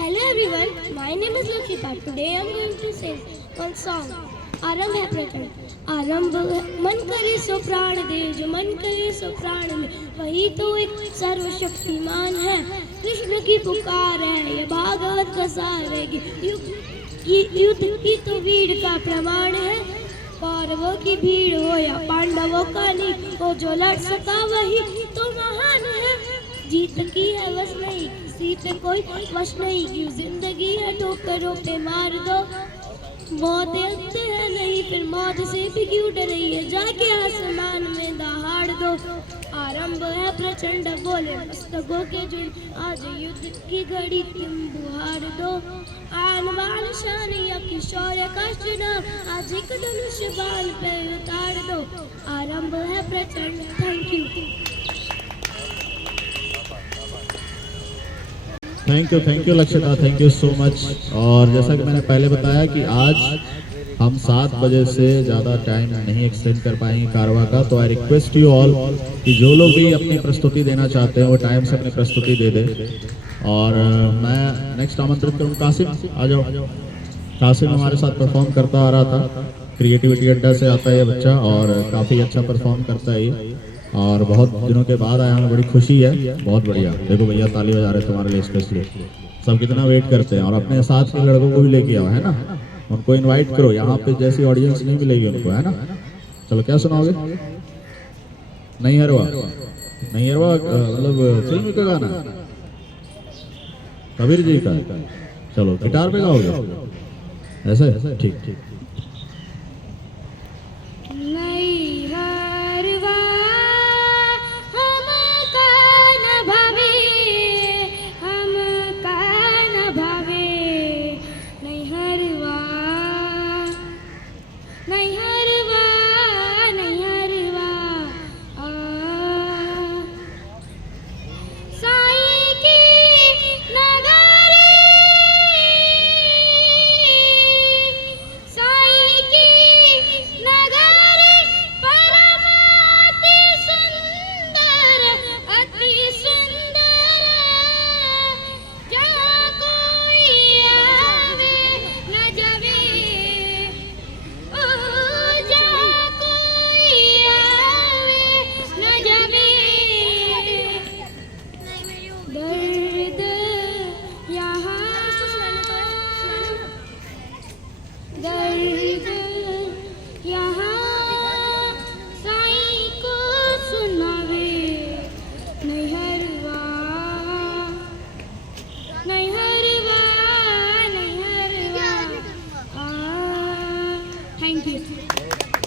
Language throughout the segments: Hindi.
Hello everyone, my name is Lakshita. Today I am going to sing one song. आरंभ है प्रचंड आरंभ मन करे सो प्राण दे, जो मन करे सो प्राण ले, वही तो एक सर्वशक्तिमान है। कृष्ण की पुकार है, ये भागवत का सार है, युद्ध की तो वीर का प्रमाण है। कौरवों की भीड़ हो या पांडवों का नी हो, जो लड़ सका वही तो महान है। जीत की है बस नहीं, किसी पे कोई वश नहीं, क्यों जिंदगी है ठोकरों पे मार दो। मौत अंत है नहीं, फिर मौत से भी क्यों डरिए, जाके आसमान में दहाड़ दो। आरंभ है प्रचंड बोले मस्तकों के जुड़, आज युद्ध की घड़ी तुम बुहार दो। आन बान शान या किशोर का चुनाव, आज एक धनुष बाण पे उतार दो। आरंभ है प्रचंड। Thank you. Thank you Lakshita, thank you so much. और जैसा कि मैंने पहले बताया कि आज हम 7 बजे से ज़्यादा टाइम नहीं एक्सटेंड कर पाएंगे कारवा का, तो आई रिक्वेस्ट यू ऑल कि जो लोग भी अपनी प्रस्तुति देना चाहते हैं वो टाइम से अपनी प्रस्तुति दे दें। और मैं नेक्स्ट आमंत्रित करूँ कासिम, आ जाओ। कासिम हमारे साथ परफॉर्म करता आ रहा था, क्रिएटिविटी अड्डा से आता है ये बच्चा और काफ़ी अच्छा परफॉर्म करता है ये, और बहुत दिनों के बाद आया, हमें बड़ी खुशी है। बहुत बढ़िया, देखो भैया ताली बजा रहे तुम्हारे लिए स्पेशली, सब कितना वेट करते हैं। और अपने साथ के लड़कों को भी लेके आओ, है ना, उनको इनवाइट करो, यहाँ पे जैसी ऑडियंस नहीं मिलेगी उनको, है ना। चलो क्या सुनाओगे? नहीं हरवा, नहीं हरवा मतलब फिल्म का गाना, कबीर जी का। चलो गिटार पे गाओगे ऐसे? ठीक ठीक।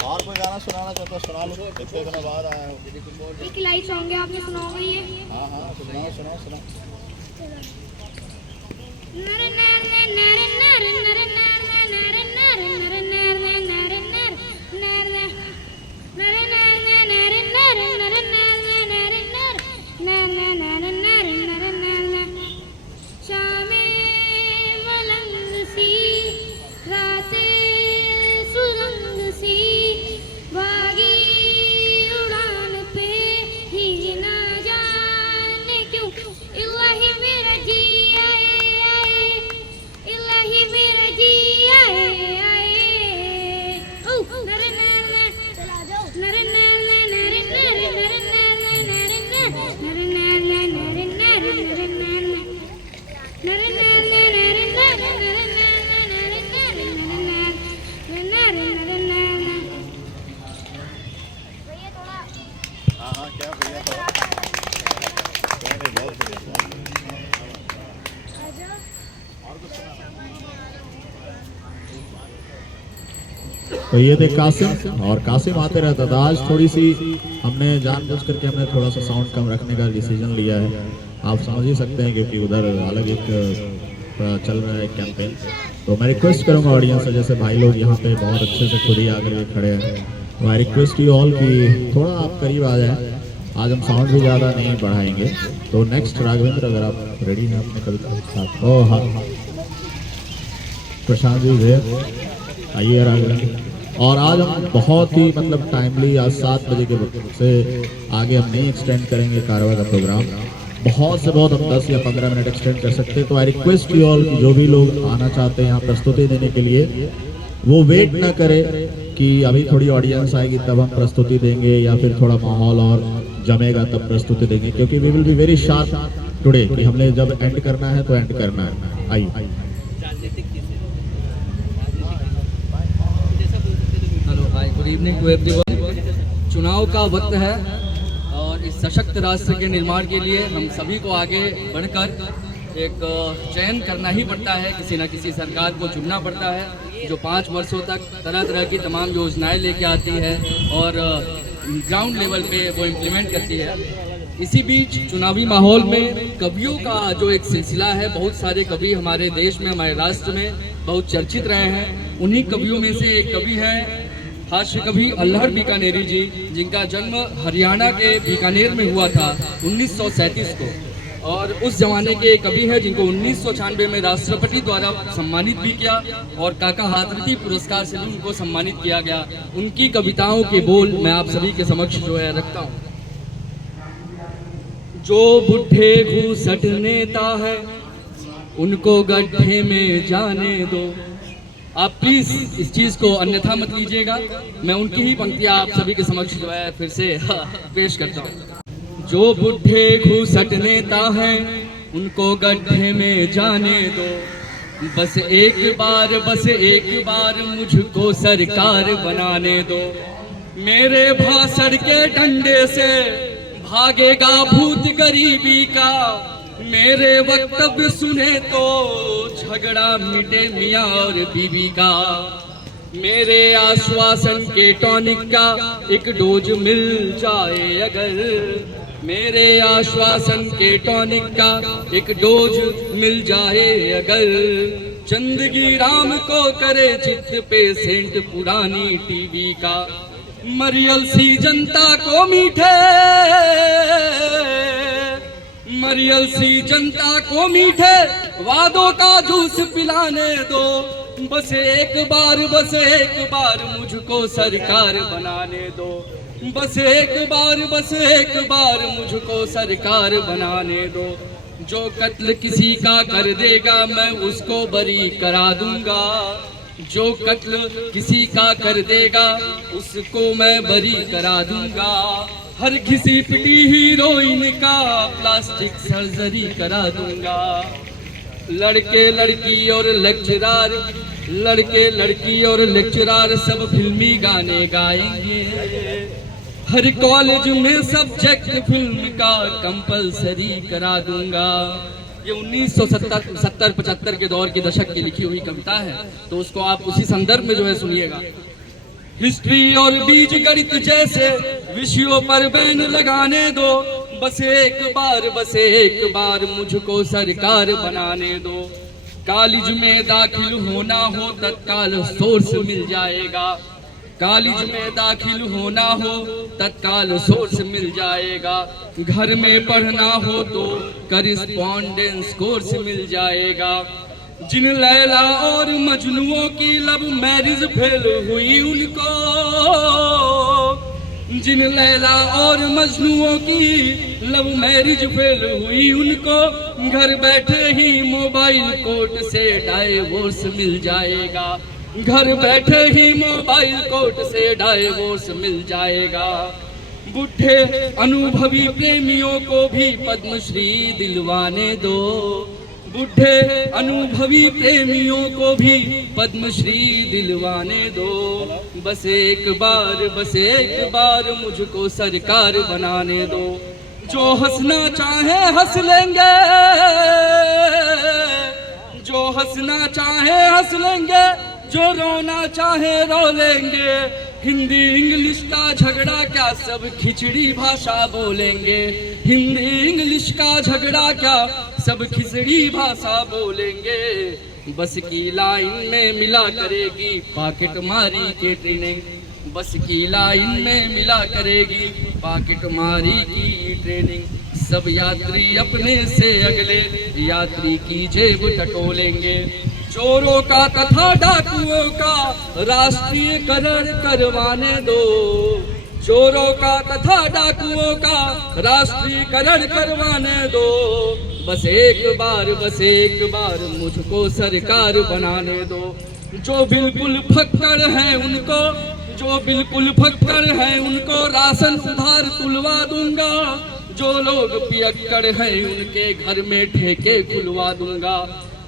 और कोई गाना सुनाना चाहता सुना लो, कितने दिनों बाद आया हो। एक लाइव सॉन्ग है, आपने सुनाओगे ये? हाँ हाँ सुनाओ सुनाओ सुनाओ। तो ये थे कासिम, और कासिम आते रहता था। आज थोड़ी सी हमने जानबूझ करके हमने थोड़ा सा साउंड कम रखने का डिसीजन लिया है, आप समझ ही सकते हैं, क्योंकि उधर अलग एक चल रहा है कैंपेन। तो मैं रिक्वेस्ट करूंगा ऑडियंस से, जैसे भाई लोग यहाँ पे बहुत अच्छे से खुद ही आकर के खड़े हैं, तो आई रिक्वेस्ट यू ऑल कि थोड़ा आप करीब आ जाए। आज हम साउंड भी ज़्यादा नहीं बढ़ाएंगे। तो नेक्स्ट राघवेंद्र, अगर आप रेडी हैं अपने कविता के साथ। ओह हाँ, प्रशांत जी आइए राघवेंद्र। और आज हम बहुत ही टाइमली, आज 7 बजे के से आगे हम नहीं एक्सटेंड करेंगे कारवा का प्रोग्राम। बहुत से बहुत हम 10 या 15 मिनट एक्सटेंड कर सकते हैं। तो आई रिक्वेस्ट यू ऑल कि जो भी लोग आना चाहते हैं यहाँ प्रस्तुति देने के लिए, वो वेट ना करे कि अभी थोड़ी ऑडियंस आएगी तब हम प्रस्तुति देंगे या फिर थोड़ा माहौल और जमेगा तब प्रस्तुति देंगे, क्योंकि we will be very sharp today कि हमने जब एंड करना है तो एंड करना है। आइए। Hello, hi, good evening to everyone. चुनाव का वक्त है और इस सशक्त राष्ट्र के निर्माण के लिए हम सभी को आगे बढ़कर एक चयन करना ही पड़ता है, किसी न किसी सरकार को चुनना पड़ता है जो 5 वर्षों तक तरह तरह की तमाम योजनाएं लेके आती है और ग्राउंड लेवल पे वो इम्प्लीमेंट करती है। इसी बीच चुनावी माहौल में कवियों का जो एक सिलसिला है, बहुत सारे कवि हमारे देश में, हमारे राष्ट्र में बहुत चर्चित रहे हैं। उन्हीं कवियों में से एक कवि है हास्य कवि अल्हड़ बीकानेरी जी, जिनका जन्म हरियाणा के बीकानेर में हुआ था 1937 को, और उस जमाने के कवि है जिनको 1996 में राष्ट्रपति द्वारा सम्मानित भी किया और काका हाथरती पुरस्कार से भी उनको सम्मानित किया गया। उनकी कविताओं के बोल मैं आप सभी के समक्ष जो है रखता हूँ। जो बुढ़े घूसट नेता है उनको गड्ढे में जाने दो। आप प्लीज इस चीज को अन्यथा मत लीजिएगा, मैं उनकी ही पंक्तियां आप सभी के समक्ष जो है फिर से पेश करता हूँ। जो बुढ़े घूसट नेता हैं उनको गड्ढे में जाने दो, बस एक बार मुझको सरकार बनाने दो। मेरे भाषण के डंडे से भागेगा भूत गरीबी का, मेरे वक्तव्य सुने तो झगड़ा मिटे मियाँ और बीवी का। मेरे आश्वासन के टॉनिक का एक डोज मिल जाए अगर, मेरे आश्वासन के टॉनिक का एक डोज मिल जाए अगर, चंदगी राम को करे चित्त पे सेंट पुरानी टीवी का। मरियल सी जनता को मीठे, मरियल सी जनता को मीठे वादों का जूस पिलाने दो। बस एक बार मुझको सरकार बनाने दो। बस एक बार मुझको सरकार बनाने दो। जो कत्ल किसी का कर देगा मैं उसको बरी करा दूंगा। जो कत्ल किसी का कर देगा उसको मैं बरी करा दूंगा। हर घिसी पिटी हीरोइन का प्लास्टिक सर्जरी करा दूंगा। लड़के लड़की और लेक्चरार सब फिल्मी गाने गाएंगे। हर कॉलेज में सब्जेक्ट फिल्म का कंपलसरी करा दूंगा। ये 1970-75 के दौर के दशक की लिखी हुई कविता है, तो उसको आप उसी संदर्भ में जो है सुनिएगा। हिस्ट्री और बीज गणित जैसे विषयों पर बैन लगाने दो। बस एक बार मुझको सरकार बनाने दो। कॉलेज में दाखिल होना हो तत्काल सोर्स मिल जाएगा। कॉलेज में दाखिल होना हो तत्काल सोर्स मिल जाएगा। घर में पढ़ना हो तो करिस्पॉन्डेंस कोर्स मिल जाएगा। जिन लैला और मजनुओं की लव मैरिज फेल हुई उनको, जिन लैला और मजनुओं की लव मैरिज फेल हुई उनको, घर बैठे ही मोबाइल कोर्ट से डाइवोर्स मिल जाएगा। घर बैठे ही मोबाइल कोर्ट से डाइवोर्स मिल जाएगा। बुढ़े अनुभवी प्रेमियों को भी पद्मश्री दिलवाने दो। बुढ़े अनुभवी प्रेमियों को भी पद्मश्री दिलवाने दो। बस एक बार मुझको सरकार बनाने दो। जो हंसना चाहे हंस लेंगे, जो हंसना चाहे हंस लेंगे, जो रोना चाहे रो लेंगे। हिंदी इंग्लिश का झगड़ा क्या सब खिचड़ी भाषा बोलेंगे। हिंदी इंग्लिश का झगड़ा क्या सब खिचड़ी भाषा बोलेंगे। बस की लाइन में मिला करेगी पॉकेट मारी के ट्रेनिंग। बस की लाइन में मिला करेगी पॉकेट मारी की ट्रेनिंग। सब यात्री अपने से अगले यात्री की जेब टटोलेंगे। चोरों का तथा डाकुओं का राष्ट्रीयकरण करवाने दो। चोरों का तथा डाकुओं का राष्ट्रीयकरण करवाने दो। बस एक बार मुझको सरकार बनाने दो। जो बिल्कुल फक्कड़ हैं उनको राशन उधार तुलवा दूंगा। जो लोग पियक्कड़ हैं उनके घर में ठेके खुलवा दूंगा।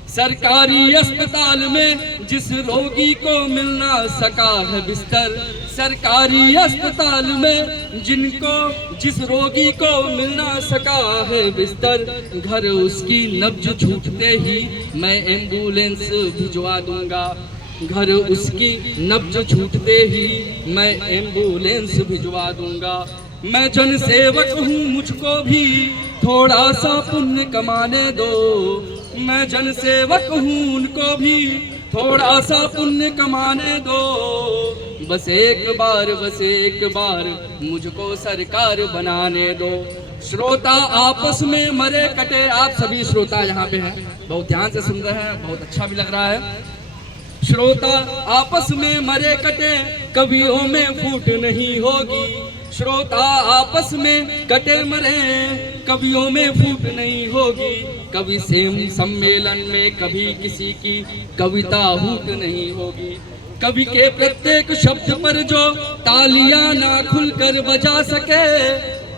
सरकारी अस्पताल में जिस रोगी को मिलना सका है बिस्तर, सरकारी अस्पताल में जिस रोगी को मिलना सका है बिस्तर, घर उसकी नब्ज छूटते ही मैं एम्बुलेंस भिजवा दूंगा। घर उसकी नब्ज छूटते ही मैं एम्बुलेंस भिजवा दूंगा। मैं जन सेवक हूँ, मुझको भी थोड़ा सा पुण्य कमाने दो। मैं जन सेवक हूँ, उनको भी थोड़ा सा पुण्य कमाने दो। बस एक बार मुझको सरकार बनाने दो। श्रोता आपस में मरे कटे, आप सभी श्रोता यहाँ पे हैं, बहुत ध्यान से सुन रहे हैं, बहुत अच्छा भी लग रहा है। श्रोता आपस में मरे कटे, कवियों में फूट नहीं होगी। श्रोता आपस में कटे मरे, कवियों में फूट नहीं होगी। कवि से सम्मेलन में कभी किसी की कविता हूट नहीं होगी। कवि के प्रत्येक शब्द पर जो तालियां ना खुलकर बजा सके,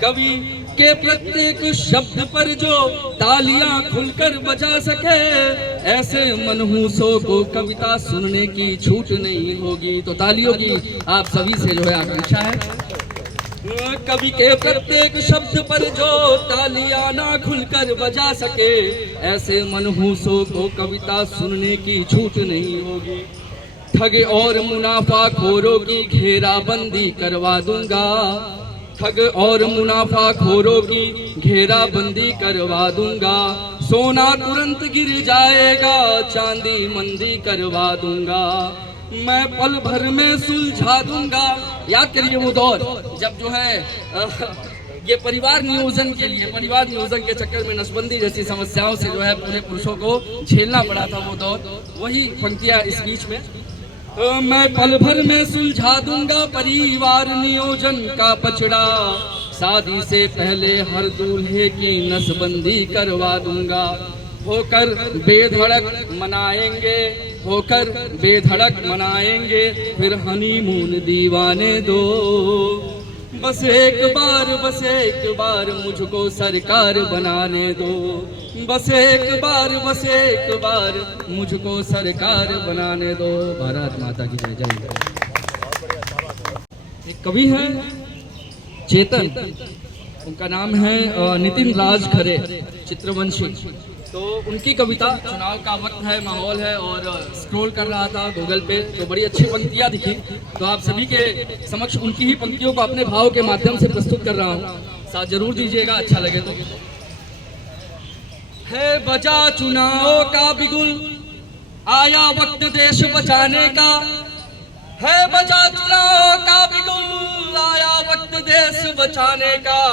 कवि के प्रत्येक शब्द पर जो तालियां खुलकर बजा सके, ऐसे मनहूसों को कविता सुनने की छूट नहीं होगी। तो तालियों की आप सभी से जो है आकांक्षा है। कवि के प्रत्येक शब्द पर जो तालियां ना खुलकर बजा सके, ऐसे मनहूसों को कविता सुनने की छूट नहीं होगी। ठग और मुनाफाखोरों की घेराबंदी करवा दूंगा। ठग और मुनाफाखोरों की घेराबंदी करवा दूंगा। सोना तुरंत गिर जाएगा, चांदी मंदी करवा दूंगा। मैं पल भर में सुलझा दूंगा। याद करिए वो दौर जब जो है ये परिवार नियोजन के चक्कर में नसबंदी जैसी समस्याओं से जो है पूरे पुरुषों को झेलना पड़ा था, वो दौर, वही पंक्तियां इस बीच में। मैं पल भर में सुलझा दूंगा परिवार नियोजन का पचड़ा। शादी से पहले हर दूल्हे की नसबंदी करवा दूंगा। होकर बेधड़क मनाएंगे, फिर हनीमून दीवाने दो। बस एक बार मुझको सरकार बनाने दो। बस एक बार मुझको सरकार बनाने दो। भारत माता की जय जय। एक कवि हैं चेतन, उनका नाम है नितिन राज खरे, चित्रवंशी। तो उनकी कविता, चुनाव का वक्त है, माहौल है, और स्क्रॉल कर रहा था गूगल पे तो बड़ी अच्छी पंक्तियां दिखी। तो आप सभी के समक्ष उनकी ही पंक्तियों को अपने भाव के माध्यम से प्रस्तुत कर रहा हूँ, साथ जरूर दीजिएगा, अच्छा लगे तो। है बजा चुनाव का बिगुल, आया वक्त देश बचाने का। है बजा चुनाव का बिगुल, आया वक्त देश बचाने का।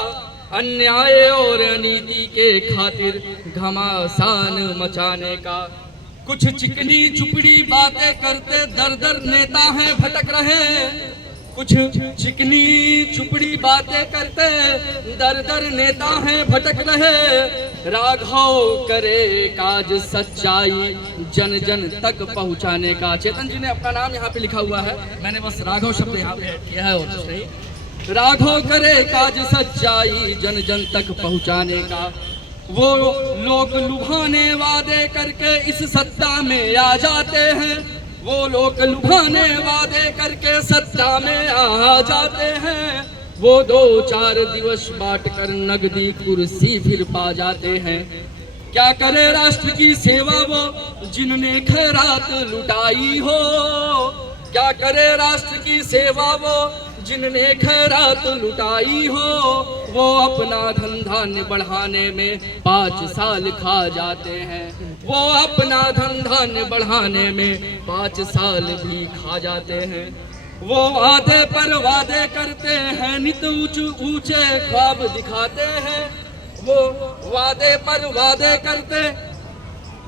अन्याय और अनीति के खातिर घमासान मचाने का। कुछ चिकनी चुपड़ी बातें करते दर दर नेता हैं भटक रहे। कुछ चिकनी चुपड़ी बातें करते दर दर नेता हैं भटक रहे। राघव करे काज सच्चाई जन जन तक पहुंचाने का। चेतन जी ने अपना नाम यहाँ पे लिखा हुआ है, मैंने बस राघव शब्द यहाँ पे ऐड किया है और कुछ नहीं। राघव करे काज सच्चाई जन जन तक पहुंचाने का। वो लोग लुभाने वादे करके इस सत्ता में आ जाते हैं। वो लोग लुभाने वादे करके सत्ता में आ जाते हैं। वो 2-4 दिवस बांट कर नगदी कुर्सी फिर पा जाते हैं। क्या करे राष्ट्र की सेवा वो जिनने खैरात लुटाई हो। क्या करे राष्ट्र की सेवा वो जिनने खैरात लुटाई हो। वो अपना धंधा बढ़ाने में 5 साल खा जाते हैं। वो अपना धंधा बढ़ाने में 5 साल भी खा जाते हैं। वो वादे पर वादे करते हैं, नित ऊंचे ख्वाब दिखाते हैं। वो वादे पर वादे करते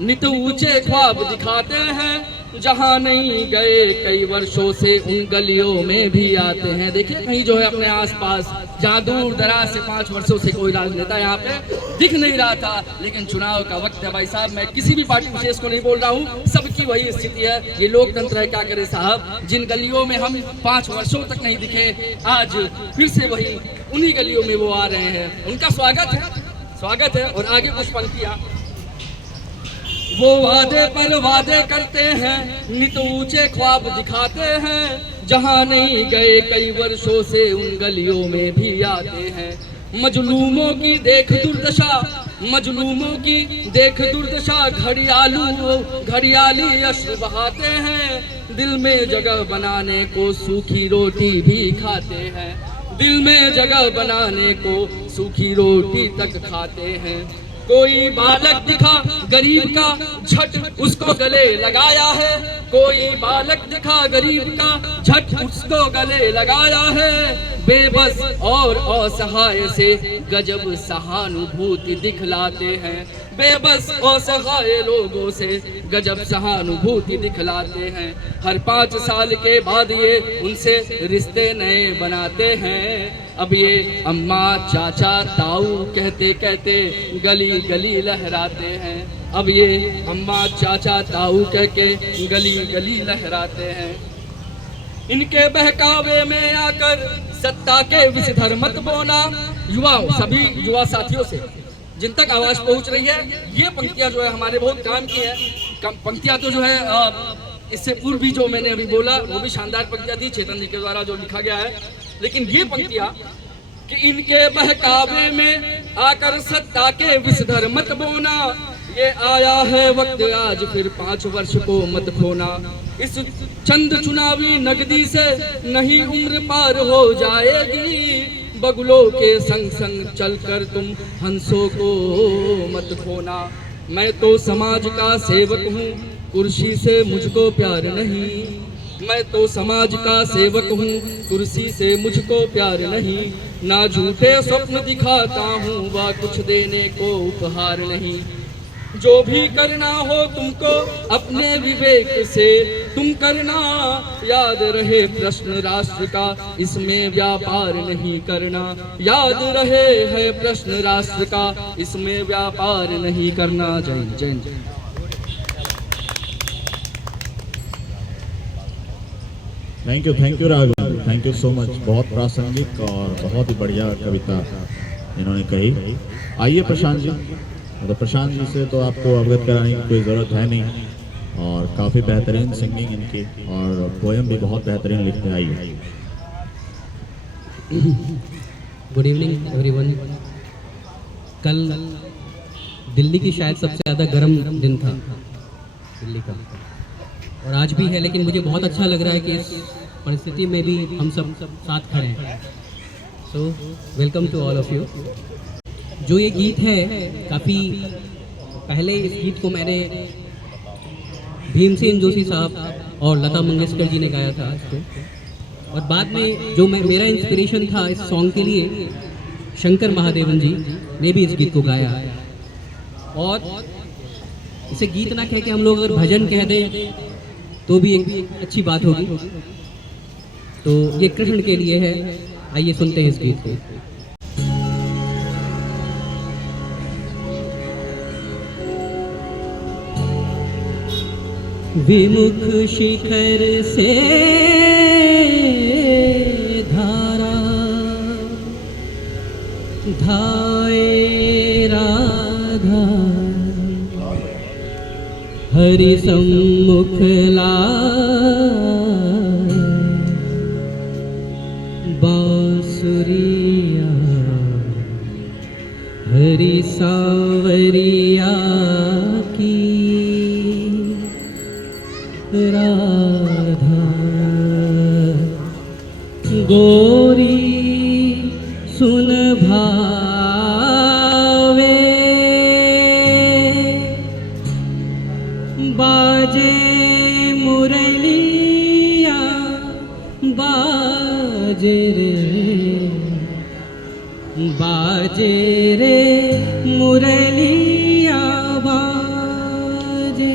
नित ऊंचे ख्वाब दिखाते हैं। जहाँ नहीं गए कई वर्षों से उन गलियों में भी आते हैं। देखिए कहीं जो है अपने आसपास जहाँ दूर दराज से 5 वर्षों से कोई राजनेता यहाँ पे दिख नहीं रहा था, लेकिन चुनाव का वक्त है भाई साहब। मैं किसी भी पार्टी विशेष को नहीं बोल रहा हूँ, सबकी वही स्थिति है। ये लोकतंत्र है, क्या करे साहब। जिन गलियों में हम 5 वर्षों तक नहीं दिखे, आज फिर से वही उन्हीं गलियों में वो आ रहे हैं। उनका स्वागत है। और आगे कुछ पंक्तियाँ। वो वादे पर वादे करते हैं, नित ऊंचे ख्वाब दिखाते हैं, जहां नहीं गए कई वर्षों से उन गलियों में भी आते हैं। मजलूमों की देख दुर्दशा घड़ियाली अश्र बहाते हैं, दिल में जगह बनाने को सूखी रोटी भी खाते हैं, दिल में जगह बनाने को सूखी रोटी तक खाते हैं। कोई बालक दिखा गरीब का, झट उसको गले लगाया है, कोई बालक दिखा गरीब का, झट उसको गले लगाया है। बेबस और असहाय से गजब सहानुभूति दिखलाते हैं, बेबस असहाय लोगों से गजब सहानुभूति दिखलाते हैं। हर 5 साल के बाद ये उनसे रिश्ते नए बनाते हैं। अब ये अम्मा चाचा ताऊ कहते कहते गली गली लहराते हैं, अब ये अम्मा चाचा ताऊ कह के गली गली लहराते हैं। इनके बहकावे में आकर सत्ता के विषधर मत बोला। युवाओं, सभी युवा साथियों से जिन तक आवाज पहुंच रही है, ये पंक्तियां जो है हमारे बहुत काम की है। पंक्तियां तो जो है इससे पूर्व भी जो मैंने अभी बोला वो भी शानदार पंक्तियां थी, चेतन जी के द्वारा जो लिखा गया है। लेकिन ये पंक्तियां कि इनके बहकावे में आकर सत्ता के विषधर मत बोना, ये आया है वक्त आज फिर 5 वर्ष को मत खोना। इस चंद चुनावी नगदी से नहीं उम्र पार हो जाएगी, बगुलों के संग संग चलकर तुम हंसों को मत खोना। मैं तो समाज का सेवक हूँ, कुर्सी से मुझको प्यार नहीं, मैं तो समाज का सेवक हूँ, कुर्सी से मुझको प्यार नहीं। ना झूठे स्वप्न दिखाता हूँ, वा कुछ देने को उपहार नहीं। जो भी करना हो तुमको अपने विवेक से तुम करना, याद रहे प्रश्न राष्ट्र का, इसमें व्यापार नहीं करना। याद रहे है प्रश्न राष्ट्र का, इसमें व्यापार नहीं करना। जय जय। Thank you Raghav, thank you so much. बहुत प्रासंगिक और बहुत ही बढ़िया कविता इन्होंने कही। आइए प्रशांत जी, तो प्रशांत जी से तो आपको अवगत कराने की कोई ज़रूरत है नहीं, और काफ़ी बेहतरीन सिंगिंग इनकी, और पोएम भी बहुत बेहतरीन लिखते हैं। आइए। Good evening everyone. कल दिल्ली की शायद सबसे ज़्यादा गर्म दिन था दिल्ली का, और आज भी है, लेकिन मुझे बहुत अच्छा लग रहा है कि इस परिस्थिति में भी हम सब साथ खड़े हैं। So welcome to all of you. जो ये गीत है, काफ़ी पहले इस गीत को मैंने भीमसेन जोशी साहब और लता मंगेशकर जी ने गाया था इसको, और बाद में जो मेरा इंस्पिरेशन था इस सॉन्ग के लिए, शंकर महादेवन जी ने भी इस गीत को गाया। और इसे गीत ना कह के हम लोग अगर भजन कह दें तो भी एक अच्छी बात होगी। तो ये कृष्ण के लिए है, आइए सुनते हैं इस गीत को। विमुख शिखर से धारा धाए राधा, हरि सम्मुख बांसुरिया, हरि सांवरिया की राधा। गोरी सुन भावे, बाजे मुरलिया, बाजे रे मुरलिया बाजे।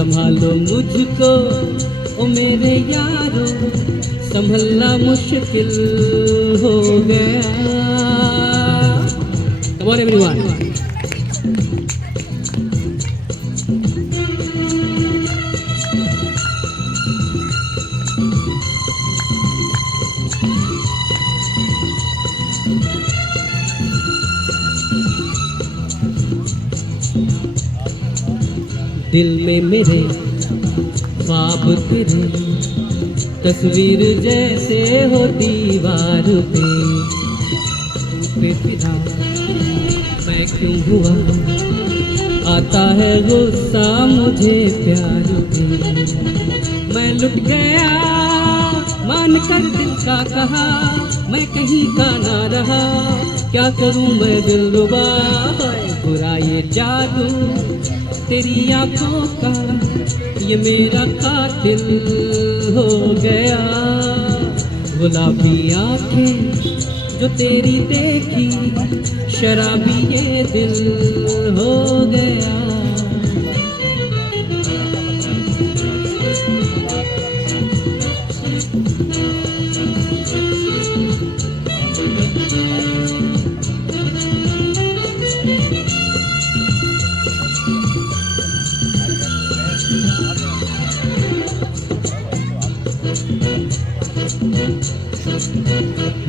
संभालो मुझको ओ मेरे यारो, संभलना मुश्किल हो गया। Come on everyone. दिल में मेरे ख्वाब तेरे, तस्वीर जैसे हो दीवार पे फिदा मैं क्यों हुआ, आता है गुस्सा मुझे प्यार पे। मैं लुट गया मान कर दिल का कहा, मैं कहीं का ना रहा, क्या करूं मैं दिलरुबा। बुरा ये जादू तेरी आंखों का, ये मेरा कातिल हो गया। गुलाबी आंखें जो तेरी देखी, शराबी ये दिल हो गया।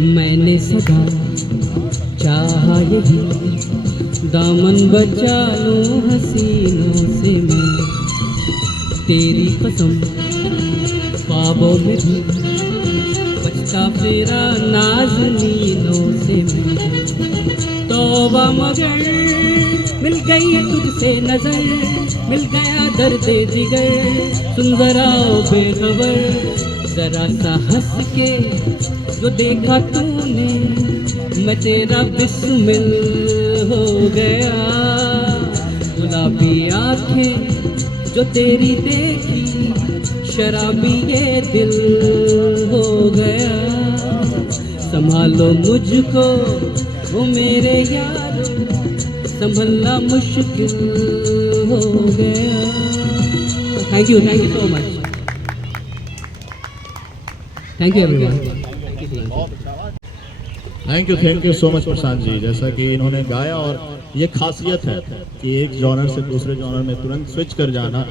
मैंने सदा चाहा यही, दामन बचा लूं हसीनों से मैं, तेरी कसम ख्वाबों में भी बचता फिरा नाज़नीनों से मैं। तौबा मगर मिल गई तुझसे नजर, मिल गया दर्द जिगर, सुन जरा ओ बेखबर। जरा सा हंस के जो देखा तूने, मैं तेरा बिस्मिल हो गया। गुलाबी आंखें जो तेरी देखी, शराबी ये दिल हो गया। संभालो मुझको वो मेरे यारो, संभलना मुश्किल हो गया। Thank you so much. Thank you everyone. Thank you so much Prashant ji. जैसा कि इन्होंने गाया, और ये खासियत है कि एक जॉनर से दूसरे जॉनर में तुरंत स्विच कर जाना,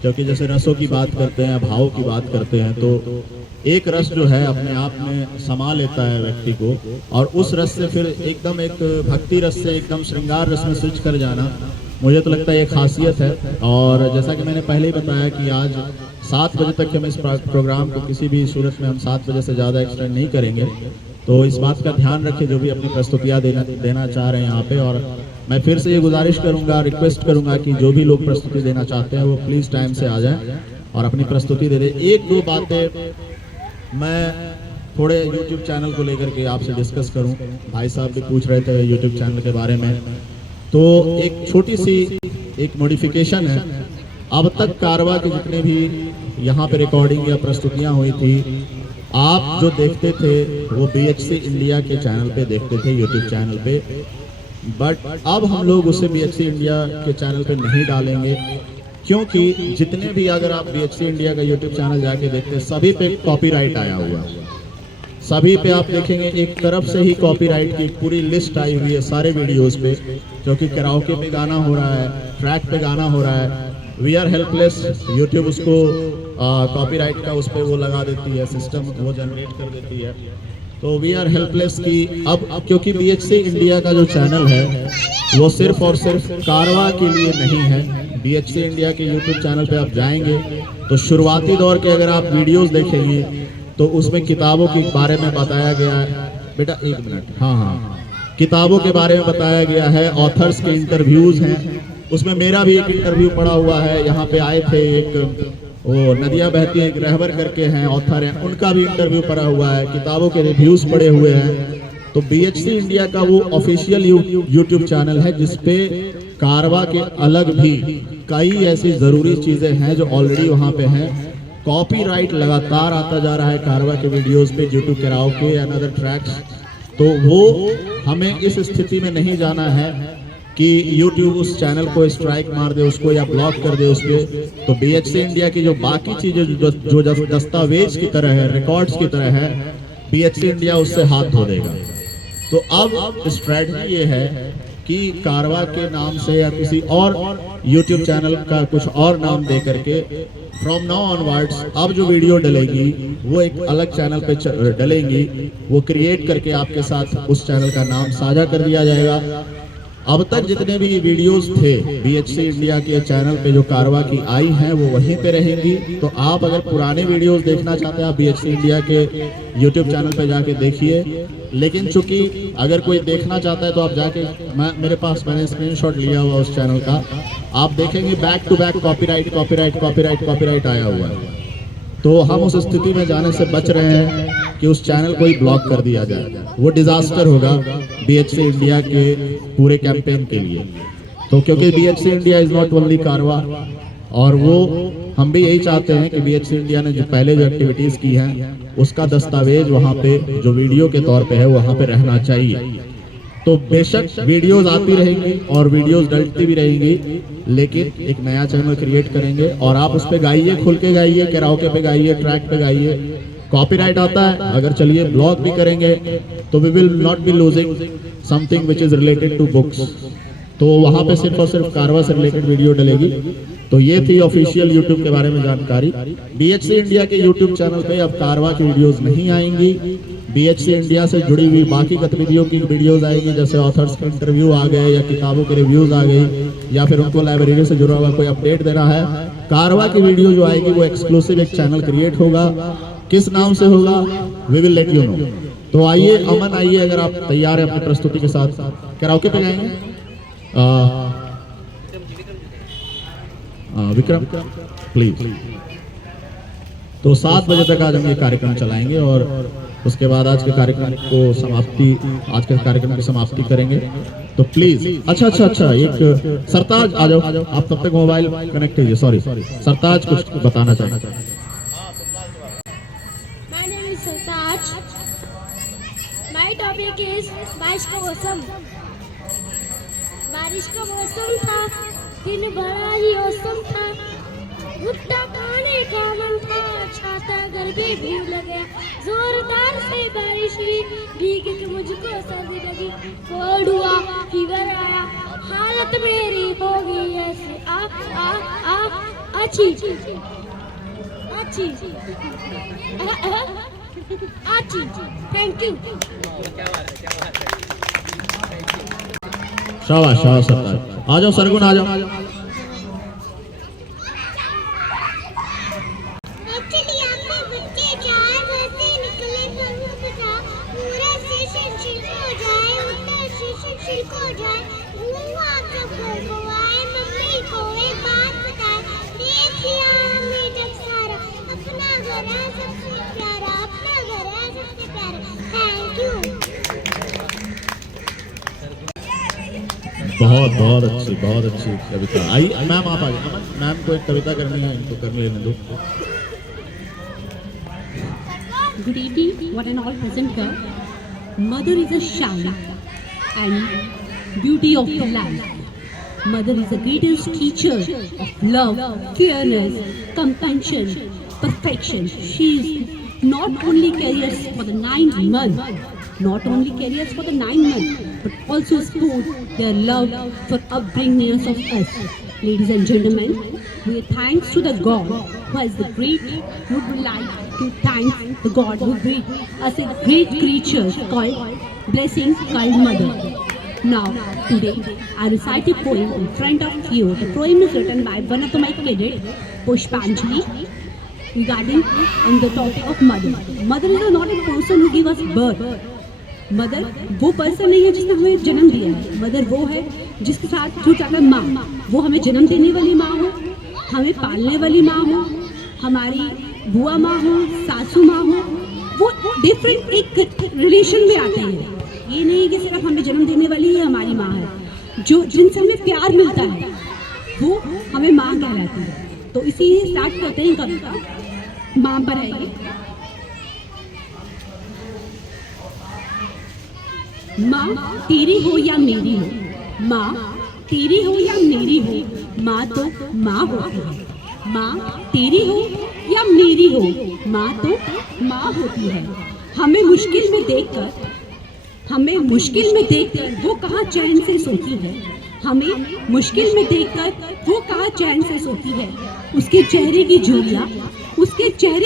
क्योंकि जैसे रसों की बात करते हैं, भाव की बात करते हैं, तो एक रस जो है अपने आप में समा लेता है व्यक्ति को, और उस रस से फिर एकदम एक भक्ति रस से एकदम श्रृंगार रस में स्विच कर जाना, मुझे तो लगता है ये खासियत है। और जैसा कि मैंने पहले ही बताया कि आज 7 बजे तक हम इस प्रोग्राम को किसी भी सूरत में हम 7 बजे से ज़्यादा एक्सटेंड नहीं करेंगे, तो इस बात का ध्यान रखें जो भी अपनी प्रस्तुतियाँ देना चाह रहे हैं यहाँ पे। और मैं फिर से ये गुजारिश करूँगा, रिक्वेस्ट करूँगा कि जो भी लोग प्रस्तुति देना चाहते हैं वो प्लीज़ टाइम से आ जाएं और अपनी प्रस्तुति दे दें। 1-2 बातें मैं थोड़े यूट्यूब चैनल को लेकर के आपसे डिस्कस करूं। भाई साहब भी पूछ रहे थे यूट्यूब चैनल के बारे में, तो एक छोटी सी एक नोटिफिकेशन है। अब तक कारवा की जितने भी यहाँ पे रिकॉर्डिंग या प्रस्तुतियाँ हुई थी, आप जो देखते थे वो BHC इंडिया के चैनल पे देखते थे, यूट्यूब चैनल पे। बट अब हम लोग उसे BHC इंडिया के चैनल पे नहीं डालेंगे, क्योंकि जितने भी अगर आप BHC इंडिया का यूट्यूब चैनल जाके देखते हैं, सभी पे कॉपीराइट आया हुआ है। सभी पे आप देखेंगे एक तरफ से ही कॉपीराइट की पूरी लिस्ट आई हुई है सारे वीडियोस पे, क्योंकि कराओके पे गाना हो रहा है, ट्रैक पे गाना हो रहा है। वी आर हेल्पलेस, यूट्यूब उसको कॉपीराइट का उस पर वो लगा देती है, सिस्टम वो जनरेट कर देती है। तो वी आर हेल्पलेस की अब क्योंकि BHC इंडिया का जो चैनल है वो सिर्फ और सिर्फ कारवा के लिए नहीं है। BHC इंडिया के यूट्यूब चैनल पे आप जाएंगे तो शुरुआती दौर के अगर आप वीडियोस देखेंगे तो उसमें किताबों के बारे में बताया गया है। बेटा एक मिनट, हाँ, किताबों के बारे में बताया गया है, ऑथर्स के इंटरव्यूज़ हैं, उसमें मेरा भी एक इंटरव्यू पड़ा हुआ है। यहाँ पे आए थे एक वो नदियाँ बहती हैं, एक रहबर करके हैं, ऑथर हैं, उनका भी इंटरव्यू पड़ा हुआ है, किताबों के रिव्यूज़ पड़े हुए हैं। तो BHC इंडिया का वो ऑफिशियल यूट्यूब चैनल है जिसपे कारवा के अलग भी कई ऐसी ज़रूरी चीज़ें हैं जो ऑलरेडी वहाँ पे हैं। कॉपीराइट लगातार आता जा रहा है कारवा के वीडियोस पे, YouTube karaoke and other tracks. तो वो हमें इस स्थिति में नहीं जाना है कि YouTube उस चैनल को स्ट्राइक मार दे उसको या ब्लॉक कर दे उस पे, तो BHC इंडिया की जो बाकी चीजें जो दस्तावेज की तरह है, रिकॉर्ड्स की तरह है, BHC इंडिया उससे हाथ धो देगा। तो अब स्ट्रैटेजी ये है कि कारवा के नाम से या किसी और YouTube चैनल का कुछ और नाम दे करके फ्रॉम नाउ ऑनवर्ड्स अब जो वीडियो डलेगी वो एक अलग चैनल पे डलेंगी, वो क्रिएट करके आपके साथ उस चैनल का नाम साझा कर दिया जाएगा। अब तक जितने भी वीडियोस थे BHC इंडिया के चैनल पे जो कारवा की आई हैं वो वहीं पे रहेंगी। तो आप अगर पुराने वीडियोस देखना चाहते हैं आप BHC इंडिया के YouTube चैनल पे जाके देखिए, लेकिन चूंकि अगर कोई देखना चाहता है तो आप जाके मेरे पास मैंने स्क्रीनशॉट लिया हुआ उस चैनल का, आप देखेंगे बैक टू बैक कॉपीराइट आया हुआ है। तो हम उस स्थिति में जाने से बच रहे हैं कि उस चैनल को ही ब्लॉक कर दिया जाए, वो डिजास्टर होगा BHC इंडिया के पूरे कैंपेन के लिए। तो क्योंकि BHC India is not only कारवा, और वो हम भी यही चाहते हैं कि BHC इंडिया ने जो पहले जो एक्टिविटीज की हैं उसका दस्तावेज वहाँ पे जो वीडियो के तौर पे है वहाँ पे रहना चाहिए। तो बेशक वीडियोस आती रहेंगी और वीडियोस डलती भी रहेंगी, लेकिन एक नया चैनल क्रिएट करेंगे और आप उस पे गाइए, खुल के गाइए, कैराओके पे गाइए, ट्रैक पे गाइए। कॉपीराइट आता है अगर चलिए ब्लॉग भी करेंगे तो we will not be losing something which is related to books. तो वहाँ पे सिर्फ और सिर्फ कारवा से रिलेटेड वीडियो डलेगी। तो ये थी ऑफिशियल YouTube के बारे में जानकारी। BHC इंडिया के YouTube चैनल पे अब कारवा की वीडियोस नहीं आएंगी, BHC इंडिया से जुड़ी हुई बाकी गतिविधियों की वीडियोस आएगी, जैसे ऑथर्स के इंटरव्यू आ गए या किताबों के रिव्यूज आ गई या फिर उनको लाइब्रेरी से जुड़ा हुआ कोई अपडेट देना है। कारवा की वीडियो जो आएगी वो एक्सक्लूसिव एक चैनल क्रिएट होगा, किस नाम से होगा we will let you know. तो आइए अमन, आइए अगर आप तैयार हैं अपनी प्रस्तुति के साथ, कैराओके पे गाएंगे। विक्रम प्लीज। तो 7 बजे तक आज हम ये कार्यक्रम चलाएंगे और उसके बाद आज के कार्यक्रम की समाप्ति करेंगे। तो प्लीज अच्छा एक सरताज आ जाओ, आप तब तक मोबाइल कनेक्ट कीजिए। सॉरी सरताज कुछ बताना चाहेंगे। My name is Sartaj. My topic is बारिश का मौसम। बारिश का मौसम था, दिन बड़ा ही औसम था, भुट्टा खाने का मन था, छाता घर पे भूल गया, जोरदार से बारिश हुई, भीग के मुझको सर्दी लगी, कोल्ड हुआ, फीवर आया, हालत मेरी हो गई ऐसे अच्छी थैंक यू। शाबाश सरताज, आ जाओ सरगुन, आ जाओ। बहुत अच्छी कविता आई। मैम आप आ जाए, मैम को एक कविता करनी है, इनको करने लेने दो। Good evening, one and all present here. Mother is a shine and beauty of life. Mother is the greatest teacher of love, fairness, compassion, perfection. She is not only cares for the 9 months, but also spoke their love for upbringing of us. Ladies and gentlemen, we thanks to the God who has the great, we would like to thank the God who gave us a great creature called blessing called Mother. Now, today, I recite a poem in front of you. The poem is written by one of my cadets, Pushpanjali, regarding on the topic of mother. Mother is not a person who gives us birth. Mother वो पर्सन नहीं है जिसने हमें जन्म दिया है। मदर वो है जिसके साथ जो चाहे माँ, वो हमें जन्म देने वाली माँ हो, हमें पालने वाली माँ हो, हमारी बुआ माँ हो, सासू माँ हो, वो डिफरेंट एक रिलेशन में आते हैं। ये नहीं कि सिर्फ हमें जन्म देने वाली ही हमारी माँ है, जो जिनसे हमें प्यार मिलता है वो हमें माँ कहलाती है। तो इसी स्टार्ट करते हैं कविता, माँ पर आएगी। माँ तेरी हो या मेरी हो, माँ तेरी हो या मेरी हो, माँ तो माँ होती है। माँ तेरी हो या मेरी हो, माँ तो माँ होती है। हमें मुश्किल में देखकर वो कहाँ चैन से सोती है। हमें मुश्किल में देखकर वो कहाँ चैन से सोती है। उसके चेहरे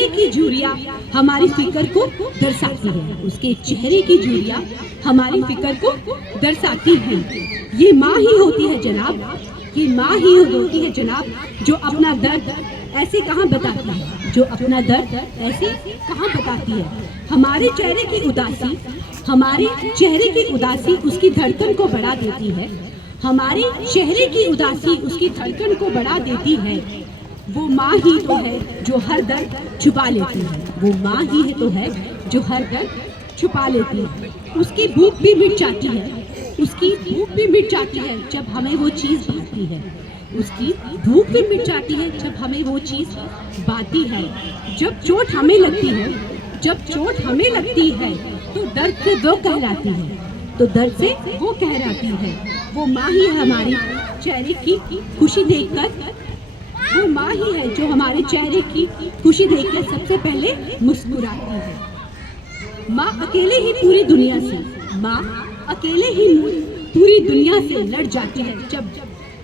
की झुर्रियाँ हमारी फिक्र को दर्शाती है। उसके चेहरे की झुर्रियाँ हमारी फिक्र को दर्शाती है। ये माँ ही होती है जनाब, ये माँ ही होती है जनाब, जो अपना दर्द ऐसे कहाँ बताती है, जो अपना दर्द ऐसे कहाँ बताती है। हमारे चेहरे की उदासी उसकी धड़कन को बढ़ा देती है। हमारे चेहरे की उदासी उसकी धड़कन को बढ़ा देती है। वो माँ ही तो है जो हर दर्द छुपा लेती है। वो माँ ही है तो है जो हर दर्द छुपा लेती है। उसकी भूख भी मिट जाती है जब हमें वो चीज़ भाती है। उसकी भूख भी मिट जाती है जब हमें वो चीज़ भाती है। जब चोट हमें लगती है तो दर्द से वो कहलाती है। वो माँ ही हमारी चेहरे की खुशी देखकर, वो माँ ही है जो हमारे चेहरे की खुशी देखकर सबसे पहले मुस्कुराती है। माँ अकेले ही पूरी दुनिया से लड़ जाती है जब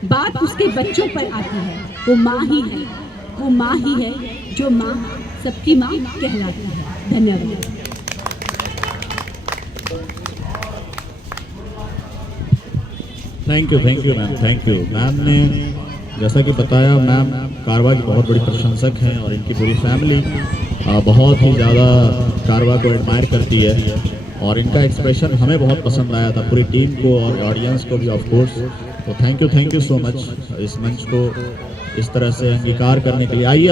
बात उसके बच्चों पर आती है। वो माँ ही है जो माँ सबकी माँ कहलाती है। धन्यवाद। Thank you ma'am, thank you. Ma'am ने जैसा कि बताया, मैम कारवा की बहुत बड़ी प्रशंसक हैं और इनकी पूरी फैमिली बहुत ही ज़्यादा कारवा को एडमायर करती है और इनका एक्सप्रेशन हमें बहुत पसंद आया था, पूरी टीम को और ऑडियंस को भी ऑफ कोर्स। तो थैंक यू सो मच इस मंच को इस तरह से अंगीकार करने के लिए। आइए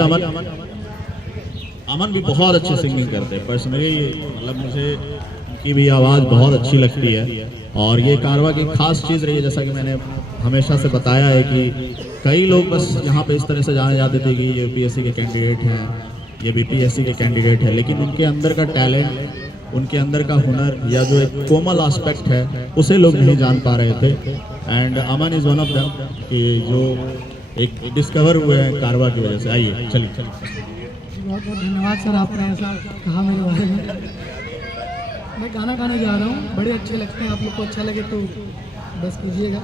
अमन भी बहुत अच्छी सिंगिंग करते हैं। पर्सनली मतलब मुझे उनकी भी आवाज़ बहुत अच्छी लगती है और ये कारवा की खास चीज़ रही है, जैसा कि मैंने हमेशा से बताया है कि कई लोग बस यहाँ पे इस तरह से जाने जाते थे कि ये यूपीएससी के कैंडिडेट हैं, ये बीपीएससी के कैंडिडेट हैं, लेकिन उनके अंदर का टैलेंट, उनके अंदर का हुनर या जो एक कोमल एस्पेक्ट है उसे लोग नहीं जान पा रहे थे। And Aman is one of them कि जो एक डिस्कवर हुए हैं कारवा की वजह से। आइए चलिए। बहुत बहुत धन्यवाद सर, आपने ऐसा कहा मेरे बारे में। मैं गाना गाने जा रहा हूँ, बड़े अच्छे लगते हैं। आप लोग को अच्छा लगे तो बस कीजिएगा।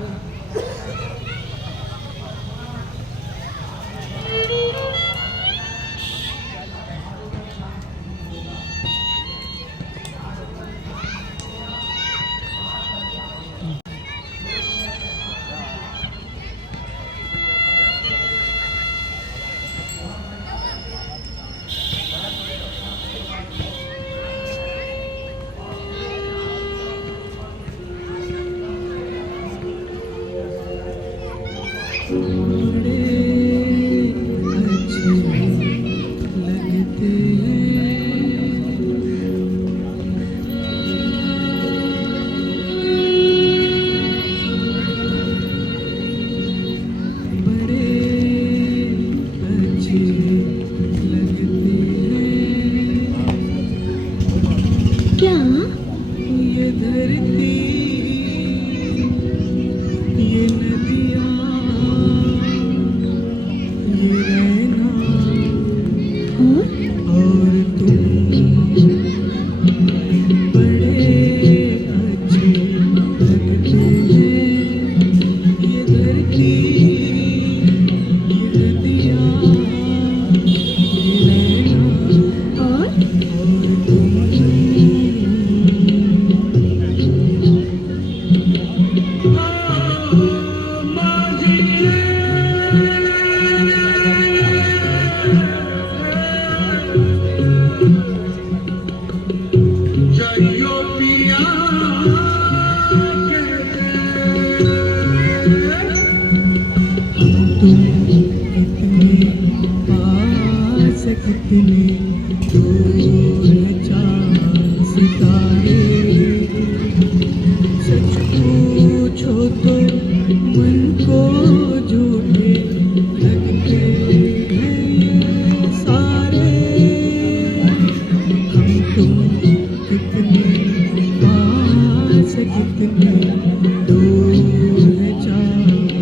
कितने दूर है चाँद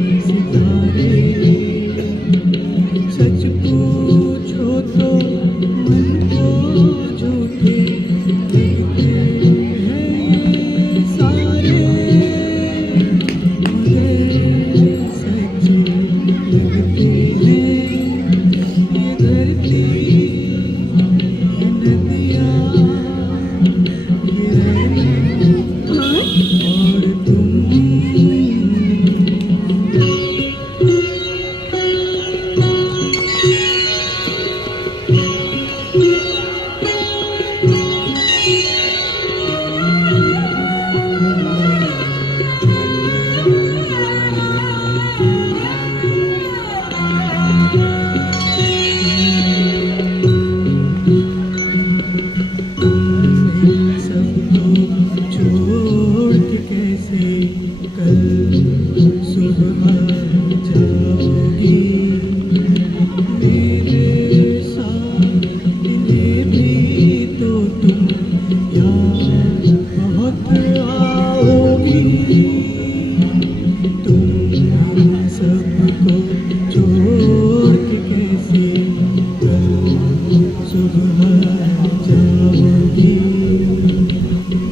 जाओगी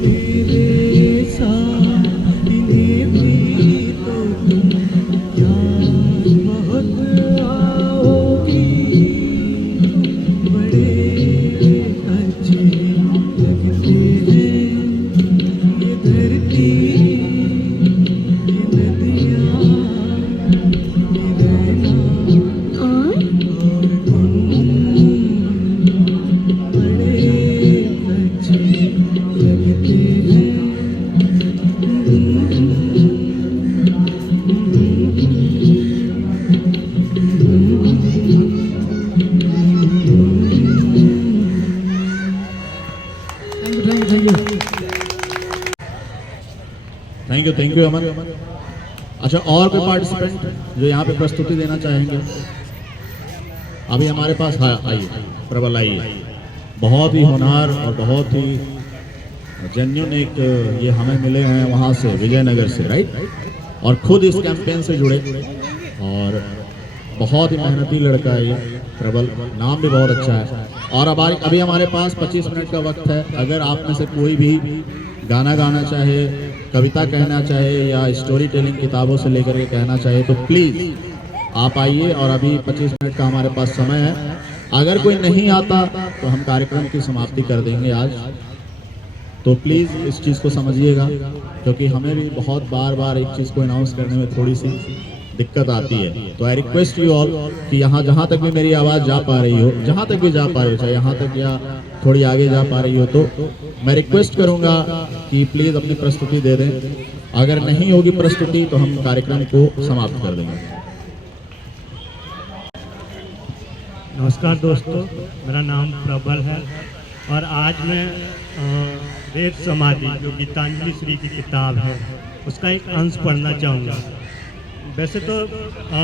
मेरे साथ इन्हें भी तो तुम याद बहुत आओगी बड़े अच्छे लगते हैं ये धरती ये नदियाँ ये रहना और और तुम बड़े अच्छे लगते हैं थैंक यू अमन। अच्छा, और भी पार्टिसिपेंट जो यहाँ पे प्रस्तुति देना चाहेंगे? अभी हमारे पास है, आइए प्रबल आइए। बहुत ही होनहार और बहुत ही जेन्युइन एक ये हमें मिले हैं वहाँ से, विजयनगर से, राइट, और खुद इस कैंपेन से जुड़े और बहुत ही मेहनती लड़का है ये प्रबल, नाम भी बहुत अच्छा है। और अब अभी हमारे पास 25 मिनट का वक्त है। अगर आप में से कोई भी गाना गाना चाहे, कविता कहना चाहे या स्टोरी टेलिंग किताबों से लेकर के कहना चाहे तो प्लीज़ आप आइए। और अभी 25 मिनट का हमारे पास समय है। अगर कोई नहीं आता तो हम कार्यक्रम की समाप्ति कर देंगे आज। तो प्लीज़ इस चीज़ को समझिएगा, क्योंकि हमें भी बहुत बार बार एक चीज़ को अनाउंस करने में थोड़ी सी दिक्कत आती है। तो आई रिक्वेस्ट यू ऑल कि यहाँ जहाँ तक भी मेरी आवाज़ जा पा रही हो, जहाँ तक भी जा पा रही हो, चाहे यहाँ तक या थोड़ी आगे जा पा रही हो, तो मैं रिक्वेस्ट करूँगा कि प्लीज़ अपनी प्रस्तुति दे दें। अगर नहीं होगी प्रस्तुति तो हम कार्यक्रम को समाप्त कर देंगे। नमस्कार दोस्तों, मेरा नाम प्रबल है और आज मैं वेद समाधि जो गीतांजलि श्री की किताब है उसका एक अंश पढ़ना चाहूँगा। वैसे तो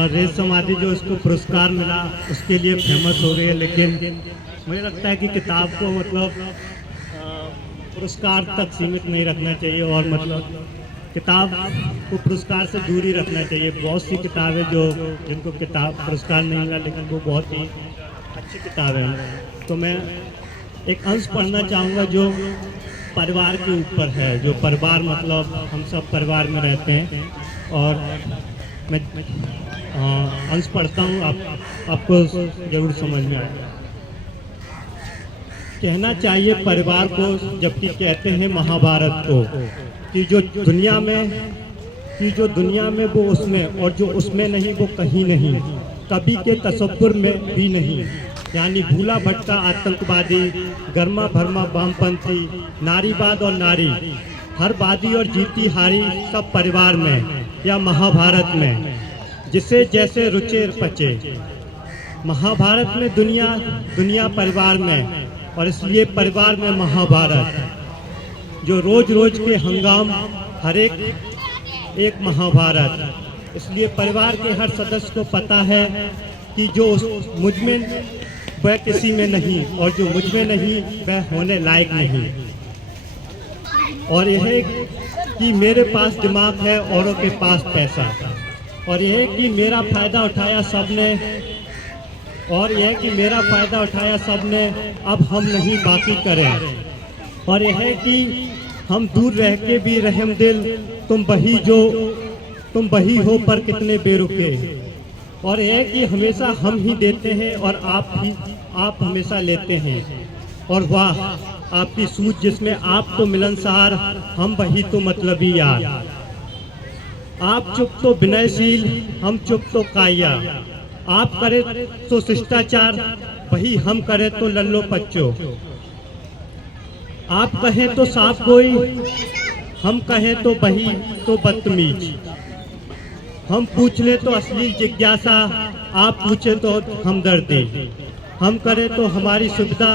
वेद समाधि जो उसको पुरस्कार मिला उसके लिए फेमस हो गई है, लेकिन मुझे लगता है कि किताब को मतलब पुरस्कार तक सीमित नहीं रखना चाहिए और मतलब किताब को पुरस्कार से दूर ही रखना चाहिए। बहुत सी किताबें जो जिनको किताब पुरस्कार नहीं मिला लेकिन वो बहुत ही अच्छी किताबें हैं। तो मैं एक अंश पढ़ना चाहूँगा जो परिवार के ऊपर है। जो परिवार मतलब हम सब परिवार में रहते हैं और मैं अंश पढ़ता हूँ, आपको ज़रूर समझ में आएगा। कहना चाहिए परिवार को जबकि कहते हैं महाभारत को, कि जो दुनिया में वो उसमें और जो उसमें नहीं वो कहीं नहीं, कभी के तसव्वुर में भी नहीं। यानी भूला भटका आतंकवादी, गर्मा भरमा वामपंथी, नारीवाद और नारी, हर वादी और जीती हारी सब परिवार में या महाभारत में, जिसे जैसे रुचे पचे। महाभारत में दुनिया परिवार में, और इसलिए परिवार में महाभारत। जो रोज रोज के हंगाम हर एक महाभारत। इसलिए परिवार के हर सदस्य को पता है कि जो मुझ में वह किसी में नहीं, और जो मुझ में नहीं वह होने लायक नहीं। और यह कि मेरे पास दिमाग है औरों के पास पैसा, और यह कि मेरा फ़ायदा उठाया सबने, और यह कि मेरा फ़ायदा उठाया सबने, अब हम नहीं बाकी करें। और यह कि हम दूर रह के भी रहम दिल, तुम बही हो पर कितने बेरुखे। और यह कि हमेशा हम ही देते हैं और आप हमेशा लेते हैं। और वाह आपकी सूझ जिसमें आप तो मिलनसार, हम वही तो मतलबी यार। आप चुप तो विनयशील, हम चुप तो काया। आप करे तो शिष्टाचार, वही हम करे तो लल्लो पच्चो। आप कहें तो साफ कोई, हम कहें तो वही तो बदतमीज। हम पूछ ले तो असली जिज्ञासा, आप पूछे तो हमदर्दी। हम करें तो हमारी सुविधा,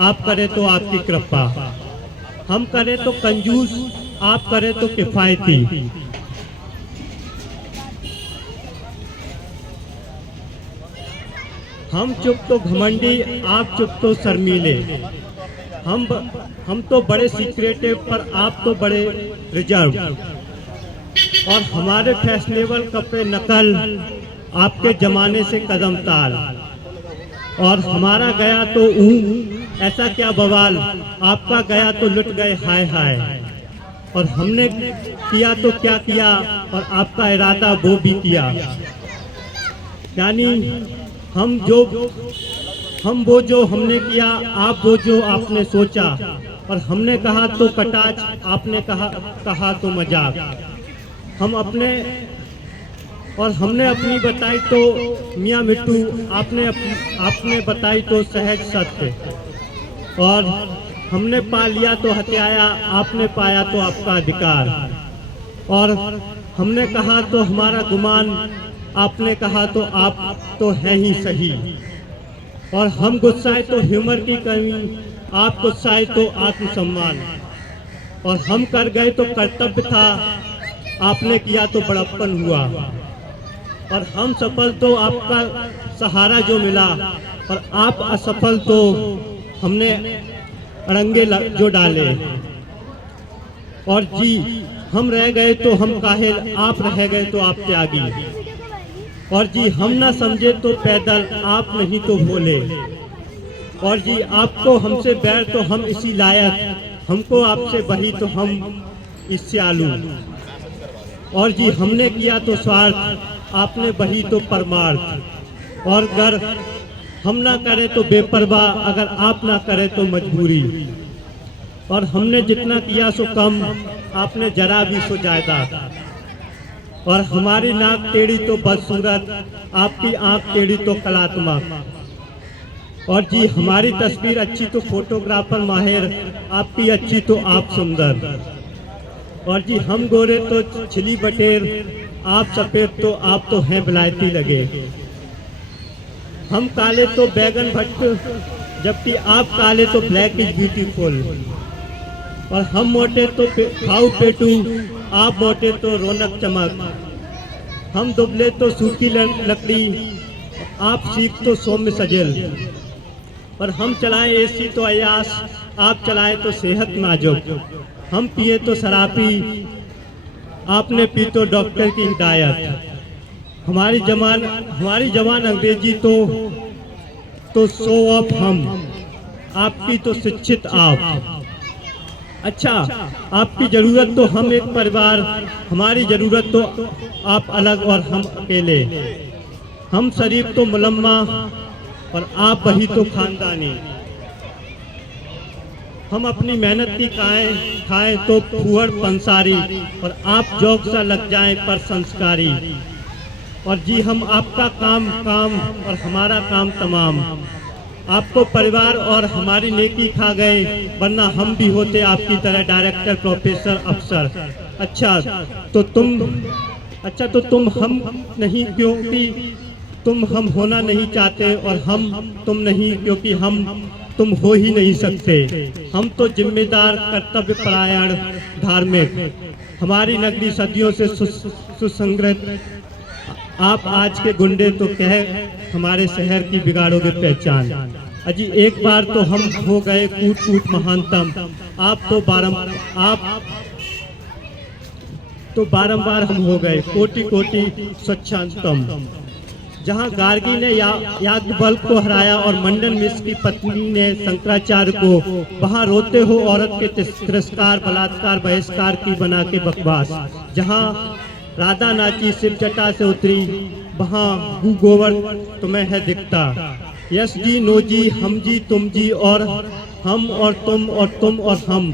आप करें तो आपकी कृपा। हम करें तो कंजूस, आप करें तो किफ़ायती। हम चुप तो घमंडी, आप चुप तो शर्मीले। हम तो बड़े सीक्रेटिव पर आप तो बड़े रिजर्व। और हमारे फैशनेबल कपड़े नकल, आपके जमाने से कदम ताल। और हमारा गया तो ऐसा क्या बवाल, आपका गया तो लुट गए हाय हाय। और हमने किया तो क्या किया, और आपका इरादा वो भी किया। यानी हम वो जो हमने किया, आप वो जो आपने सोचा। और हमने कहा तो कटाच, आपने कहा तो मजाक। हमने अपनी बताई तो मियाँ मिट्टू, आपने बताई तो सहज सत्य। और हमने पा लिया तो हत्याया, आपने पाया तो आपका अधिकार। और हमने कहा तो हमारा गुमान, आपने कहा तो आप तो हैं ही सही। और हम गुस्साए तो ह्यूमर की कमी, आप गुस्साए तो आत्मसम्मान। और हम कर गए तो कर्तव्य था, आपने किया तो बड़प्पन हुआ। और हम सफल तो आपका सहारा जो मिला, और आप असफल तो हमने अड़ंगे जो डाले। और जी हम रह गए तो हम काहिल, आप रह गए तो आप त्यागी। और जी हम ना समझे तो पैदल, आप नहीं तो भोले। और जी आपको हमसे बैर तो हम इसी लायक, हमको आपसे बही तो हम इससे आलू। और जी हमने किया तो स्वार्थ, आपने बही तो परमार्थ। और अगर हम ना करें तो बेपरवाह, अगर आप ना करें तो मजबूरी। और हमने जितना किया सो कम, आपने जरा भी सो ज्यादा। और हमारी नाक टेढ़ी तो बदसूरत, आपकी आंख टेढ़ी तो कलात्मक। और जी हमारी तस्वीर अच्छी तो फोटोग्राफर माहिर, आपकी अच्छी तो आप सुंदर। और जी हम गोरे तो छिली बटेर, आप सफेद तो आप तो हैं विलायती लगे। हम काले तो बैगन भट्ट, जबकि आप काले तो ब्लैक इज ब्यूटीफुल। और हम मोटे तो खाऊ पेटू, आप मोटे तो रौनक चमक। हम दुबले तो सूखी लकड़ी, आप सीख तो सौम्य सजल। और हम चलाएं एसी तो अयास, आप चलाएं तो सेहत नाजुक। हम पिए तो शराबी, आपने पी तो डॉक्टर की हिदायत। हमारी जवान अंग्रेजी तो शो ऑफ हम, आपकी तो शिक्षित आप। अच्छा आपकी जरूरत तो हम एक परिवार, हमारी जरूरत तो आप अलग और हम अकेले। हम शरीफ तो मुलम्मा, और आप वही तो खानदानी। हम अपनी मेहनत की खाएं तो फुहड़ पंसारी, और आप जोक सा लग जाएं पर संस्कारी। और जी हम आपका काम और हमारा काम तमाम। आपको परिवार और हमारी नेकी खा गए, वरना हम भी होते आपकी तरह डायरेक्टर, प्रोफेसर, अफसर। अच्छा तो तुम हम नहीं, क्योंकि तुम हम होना नहीं चाहते। और हम तुम नहीं, क्योंकि हम तुम हो ही नहीं सकते। हम तो जिम्मेदार, कर्तव्य परायण, धार्मिक। हमारी नगरी सदियों से सुसंगत। आप आज के गुंडे तो कह हमारे शहर की बिगाड़ोगे पहचान। अजी एक बार तो हम हो गए कूट महानतम, आप तो बारंबार हम हो गए कोटि स्वच्छांतम। जहां गार्गी ने याज्ञवल्क्य को हराया और मंडन मिश्र की पत्नी ने शंकराचार्य को, वहां रोते हो औरत के तिरस्कार, बलात्कार, बहिष्कार की बना के बकवास। जहां राधा नाची शिव जटा से उतरी, वहां गोवर तुम्हें है दिखता। यस जी, नो जी, हम जी, तुम जी, और हम और तुम और तुम और हम,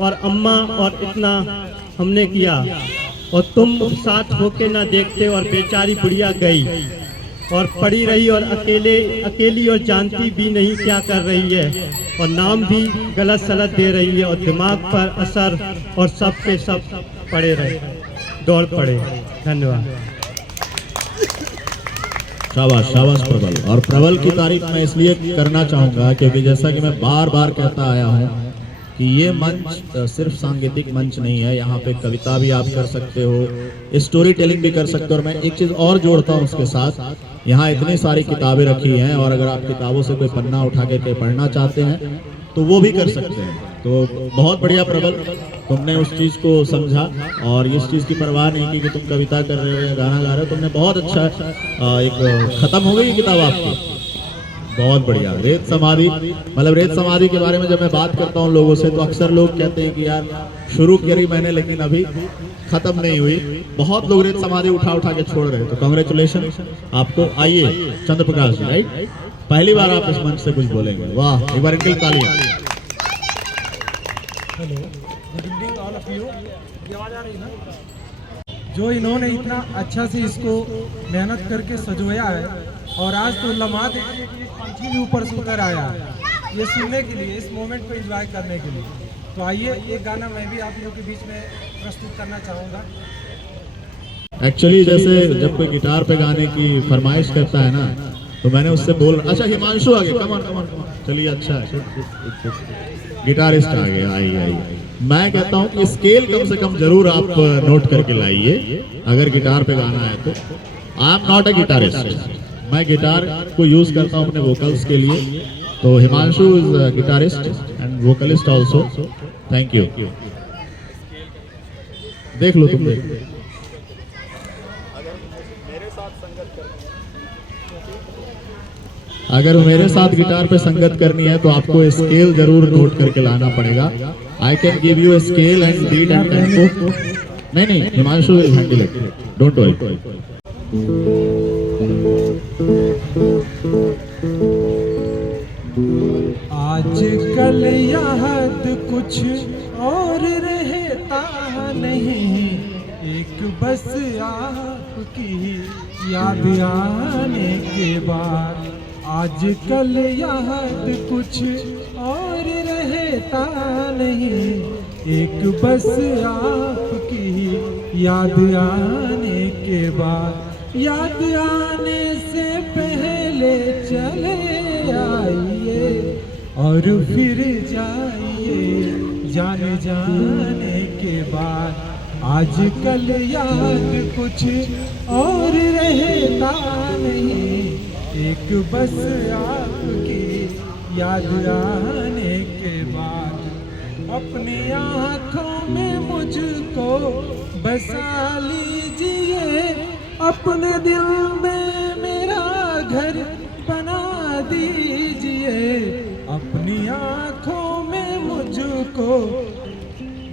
और अम्मा, और इतना हमने किया। और तुम साथ होके ना देखते, और बेचारी बुढ़िया गई और पड़ी रही, और अकेली और जानती भी नहीं क्या कर रही है, और नाम भी गलत सलत दे रही है, और दिमाग पर असर, और सब पे सब पड़े रहे, दौड़ पड़े। धन्यवाद। शाबाश प्रबल। और प्रबल की तारीफ मैं इसलिए करना चाहूँगा क्योंकि जैसा कि मैं बार बार कहता आया हूँ कि ये मंच सिर्फ सांगीतिक मंच नहीं है। यहाँ पे कविता भी आप कर सकते हो, स्टोरी टेलिंग भी कर सकते हो। और मैं एक चीज़ और जोड़ता हूँ उसके साथ, यहाँ इतनी सारी किताबें रखी हैं, और अगर आप किताबों से कोई पन्ना उठा के पढ़ना चाहते हैं तो वो भी कर सकते हैं। तो बहुत बढ़िया प्रबल, तुमने उस चीज़ को समझा और इस चीज़ की परवाह नहीं की कि तुम कविता कर रहे हो या गाना गा रहे हो। तुमने बहुत अच्छा एक ख़त्म हो गई किताब आपकी, बहुत बढ़िया। रेत समाधि, मतलब रेत समाधि के बारे में जब मैं बात करता हूँ लोगों से तो अक्सर लोग कहते हैं कि यार शुरू करी मैंने लेकिन अभी खत्म नहीं हुई। बहुत लोग रेत समाधि उठा उठा के छोड़ रहे हैं, तो कांग्रेचुलेशन आपको। आइए चंद्र प्रकाश जी, राइट, पहली बार आप इस मंच से कुछ बोलेंगे, वाह, एक बार इनके लिए तालियां। Hello, good evening all of you. ये आवाज आ रही है ना? जो इन्होंने इतना अच्छा से इसको मेहनत करके सजोया है और आज तो लम्हा देखने के लिए पंछी भी ऊपर से उतर आया है, ये सुनने के लिए, इस मोमेंट को एंजॉय करने के लिए। तो आइए एक गाना मैं भी आप लोगों के बीच में प्रस्तुत करना चाहूँगा। एक्चुअली जैसे जब कोई गिटार पे गाने की फरमाइश करता है ना तो मैंने उससे बोल, अच्छा हिमांशु आ गया, कमान कमान कमान, चलिए अच्छा है, गिटारिस्ट आ गया, आइए। मैं कहता हूँ कि स्केल कम से कम जरूर आप नोट करके लाइए अगर गिटार पे गाना है तो। I am not a guitarist, मैं गिटार को यूज करता हूँ अपने वोकल्स के लिए। तो Himanshu is guitarist and vocalist also. Thank you. देख लो तुम, देख लो। अगर मेरे साथ गिटार पे संगत करनी है तो आपको स्केल जरूर नोट करके लाना पड़ेगा। I can give you scale and beat and tempo. नहीं, Himanshu will handle it, don't worry. आजकल याद कुछ और रहता नहीं, एक बस आपकी याद आने के बाद। आजकल याद कुछ और रहता नहीं, एक बस आपकी याद आने के बाद। याद आने से पहले चले आइए और फिर जाइए जाने के बाद। आजकल याद कुछ और रहता नहीं, एक बस आपकी याद आने के बाद। अपनी आँखों में मुझको बसा लीजिए, अपने दिल में मेरा घर बना दीजिए। अपनी आँखों में मुझको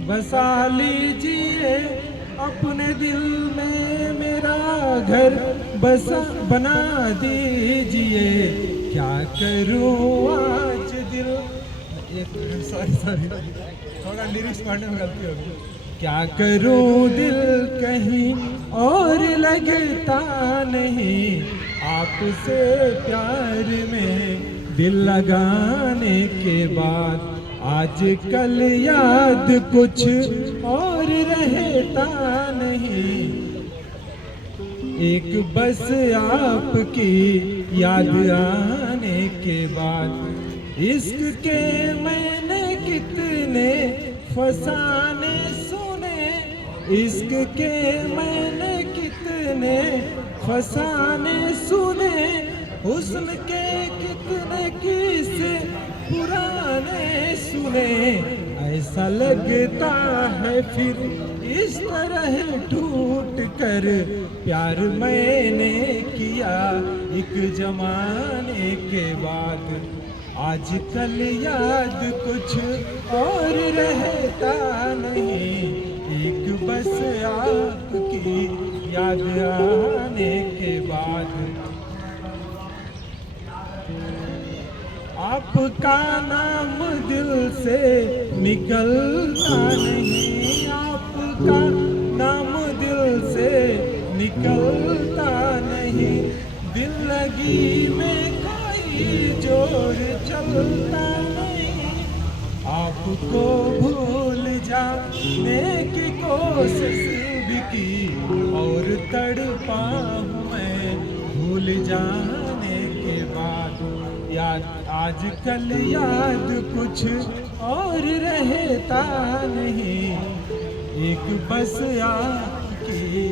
बसा लीजिए, अपने दिल में मेरा घर बना दीजिए। क्या करूँ आज दिल, सॉरी थोड़ा लिरिक्स पढ़ने में गलती हो गई। क्या करूँ दिल कहीं और लगता नहीं, आपसे प्यार में दिल लगाने के बाद। आजकल याद कुछ और रहता नहीं, एक बस आपकी याद आने के बाद। इश्क के मैंने कितने फसाने सुने, इश्क के मैंने कितने फसाने सुने, हुस्न के कितने किस्से पुराने सुने। ऐसा लगता है फिर इस तरह टूट कर प्यार मैंने किया एक जमाने के बाद। आजकल याद कुछ और रहता नहीं, एक बस आपकी याद आने के बाद। आपका नाम दिल से निकलता नहीं, आपका नाम दिल से निकलता नहीं। दिल लगी में कोई जोर चलता नहीं, आपको भूल जाने की कोशिश भी की और तड़पा हूँ मैं भूल जाने के बाद। याद आजकल याद कुछ और रहता नहीं, एक बस आपकी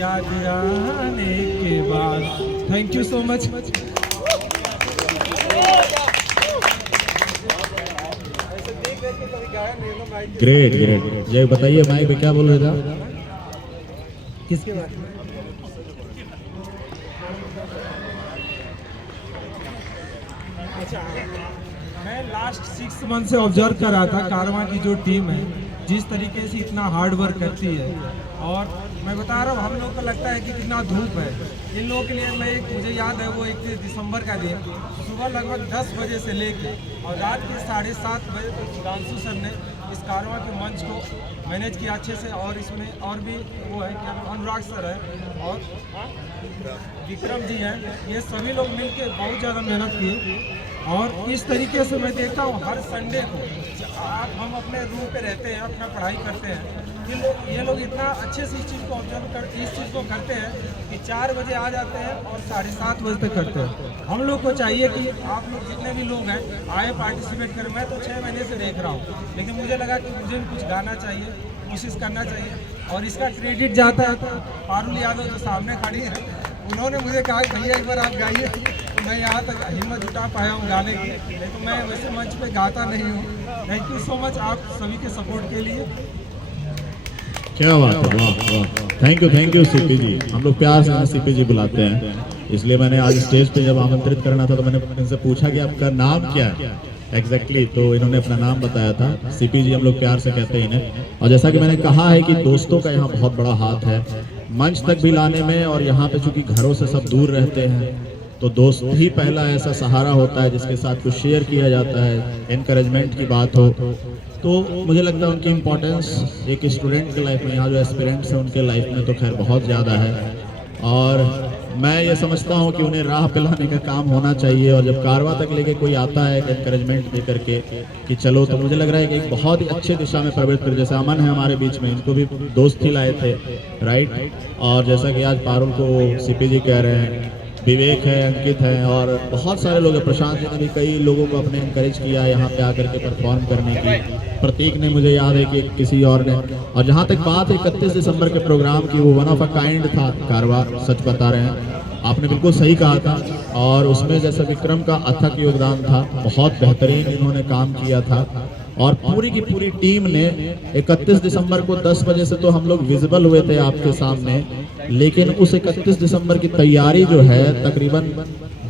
याद आने के बाद। Thank you so much. Great great. ये बताइए माइक पे क्या बोल रहे थे? किसके बारे में? मैं लास्ट 6 मंथ से ऑब्जर्व कर रहा था कारवां की जो टीम है जिस तरीके से इतना हार्ड वर्क करती है, और मैं बता रहा हूँ हम लोग को लगता है कि कितना धूप है। इन लोगों के लिए मुझे याद है वो 31 दिसंबर का दिन सुबह लगभग 10 बजे से लेकर और रात के 7:30 बजे तक सुधांशु सर ने इस कारवां के मंच को मैनेज किया अच्छे से। और इसमें और भी वो है क्या अनुराग सर है और विक्रम जी हैं, ये सभी लोग मिलकर बहुत ज़्यादा मेहनत किए। और इस तरीके से मैं देखता हूँ हर संडे को हम अपने रूम पे रहते हैं, अपना पढ़ाई करते हैं, ये लोग इतना अच्छे से इस चीज़ को करते हैं कि 4 बजे आ जाते हैं और 7:30 बजे तक करते हैं। हम लोग को चाहिए कि आप लोग जितने भी लोग हैं आए पार्टिसिपेट करें। मैं तो 6 महीने से देख रहा हूँ, लेकिन मुझे लगा कि मुझे भी कुछ गाना चाहिए, कोशिश करना चाहिए। और इसका क्रेडिट जाता है तो पारुल यादव जो सामने खड़ी है, उन्होंने मुझे कहा कि भैया एक बार आप गाइए, तो मैं यहाँ तक हिम्मत जुटा पाया हूँ गाने की, लेकिन मैं वैसे मंच पे गाता नहीं हूँ। थैंक यू सो मच आप सभी के सपोर्ट के लिए। क्या बात है, वाह वाह, थैंक यू सीपी जी। हम लोग प्यार से सीपी जी बुलाते हैं, इसलिए मैंने आज स्टेज पे जब आमंत्रित करना था तो मैंने इनसे पूछा कि आपका नाम क्या है एग्जैक्टली, तो इन्होंने अपना नाम बताया था। सीपी जी हम लोग प्यार से कहते हैं इन्हें। और जैसा कि मैंने कहा है कि दोस्तों का यहाँ बहुत बड़ा हाथ है मंच तक भी लाने में, और यहाँ पे चूंकि घरों से सब दूर रहते हैं तो दोस्त ही पहला ऐसा सहारा होता है जिसके साथ कुछ शेयर किया जाता है, एनकरेजमेंट की बात हो। तो मुझे लगता है उनकी इम्पोर्टेंस एक स्टूडेंट के लाइफ में, यहाँ जो एस्पिरेंट्स हैं उनके लाइफ में तो खैर बहुत ज़्यादा है। और मैं ये समझता हूँ कि उन्हें राह पिलाने का काम होना चाहिए। और जब कारवा तक लेके कोई आता है एनकरेजमेंट दे करके कि चलो, तो मुझे लग रहा है कि एक बहुत ही अच्छे दिशा में प्रवृत्त कर, जैसे अमन है हमारे बीच में, इनको भी दोस्त ही लाए थे, राइट। और जैसा कि आज पारुल को सीपी जी कह रहे हैं, विवेक है, अंकित है, और बहुत सारे लोग हैं। प्रशांत जी ने भी कई लोगों को अपने इनकरेज किया यहाँ पे आकर के परफॉर्म करने की। प्रतीक ने, मुझे याद है कि किसी और ने। और जहाँ तक बात है 31 दिसंबर के प्रोग्राम की, वो वन ऑफ अ काइंड था कारवा, सच बता रहे हैं, आपने बिल्कुल सही कहा था। और उसमें जैसे विक्रम का अथक योगदान था, बहुत बेहतरीन इन्होंने काम किया था। और पूरी की पूरी टीम ने 31 दिसंबर को 10 बजे से तो हम लोग विजिबल हुए थे आपके सामने, लेकिन उस 31 दिसंबर की तैयारी जो है तकरीबन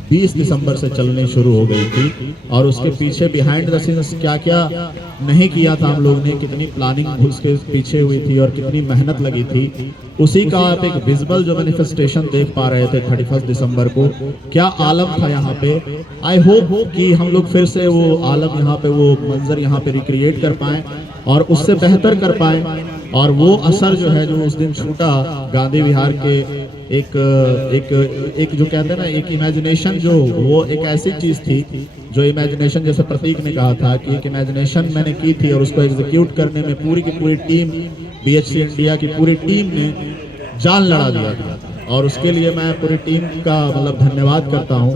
20 दिसंबर से चलनी शुरू हो गई थी। और उसके पीछे बिहाइंड द सीन्स क्या क्या नहीं किया था हम लोग ने, कितनी प्लानिंग उसके पीछे हुई थी और कितनी मेहनत लगी थी, उसी का आप एक विजुअल जो मैनिफेस्टेशन देख पा रहे थे 31 दिसंबर को। क्या आलम था यहाँ पे। आई होप कि हम लोग फिर से वो आलम यहाँ पे, वो मंजर यहाँ पे रिक्रिएट कर पाएं और उससे बेहतर कर पाएं। और वो असर जो है जो उस दिन छूटा गांधी विहार के, एक जो कहते हैं ना, एक इमेजिनेशन, जो वो एक ऐसी चीज थी जो इमेजिनेशन, जैसे प्रतीक ने कहा था कि एक इमेजिनेशन मैंने की थी और उसको एग्जीक्यूट करने में पूरी की पूरी टीम, BHC इंडिया की पूरी टीम ने जान लड़ा दिया था। और उसके लिए मैं पूरी टीम का मतलब धन्यवाद करता हूँ।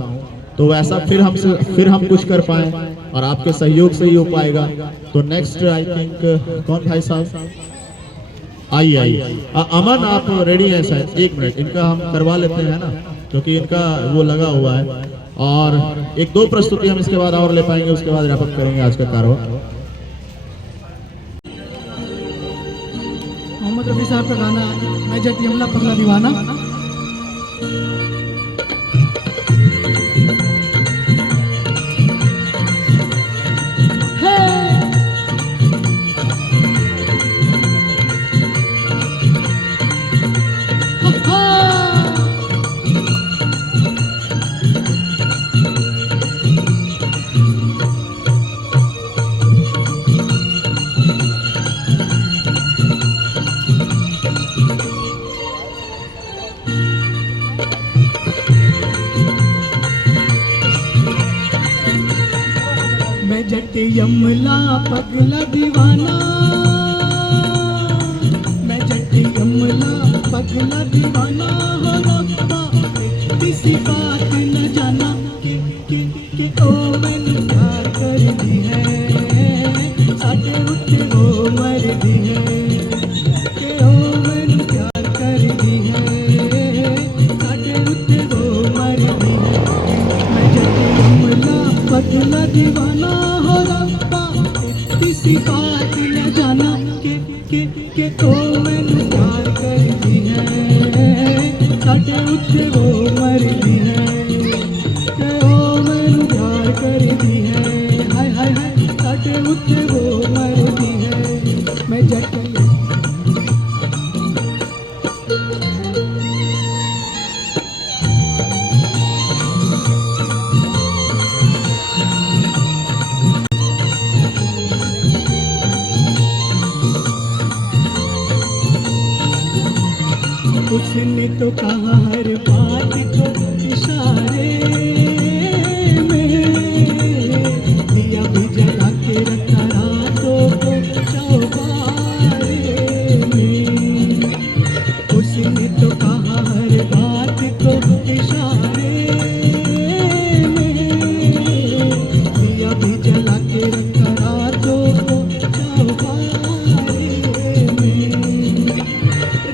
तो वैसा फिर हम कुछ कर पाए और आपके सहयोग से ही हो पाएगा। तो नेक्स्ट आई थिंक कौन भाई साहब, आइए अमन, आप रेडी हैं शायद? 1 मिनट इनका हम करवा लेते हैं ना, क्योंकि इनका वो लगा हुआ है। और 1-2 प्रस्तुति हम इसके बाद और ले पाएंगे, उसके बाद रैप अप करेंगे आज का कारवा। मोहम्मद रफी साहब का गाना मैं जट यमला पगला दीवाना। मैं जट यमला पगला दीवाना, मैं जट यमला पगला दीवाना। हो रब्बा किसी बात न जाना कि ओ मैंने प्यार कर दी है, साडे उत्ते वो मर दी है, कि ओ मैंने प्यार कर दी है, साडे उत्ते वो मर दी है। मैं जट यमला पगला दीवाना, हो रब्बा किसी बात न जाना कि तो मैंने प्यार कर दी है, साडे उत्ते वो मर दी है, कि ओ मैंने प्यार कर दी उठे वो मर्दी है। मैं जटिया उसने तो कहा हर बात को इशारे में, दिया भी जला के रखा रातों को चौबारे में। उसने तो कहा हर बात को इशारे में, दिया भी जला के रखा रातों को चौबारे में।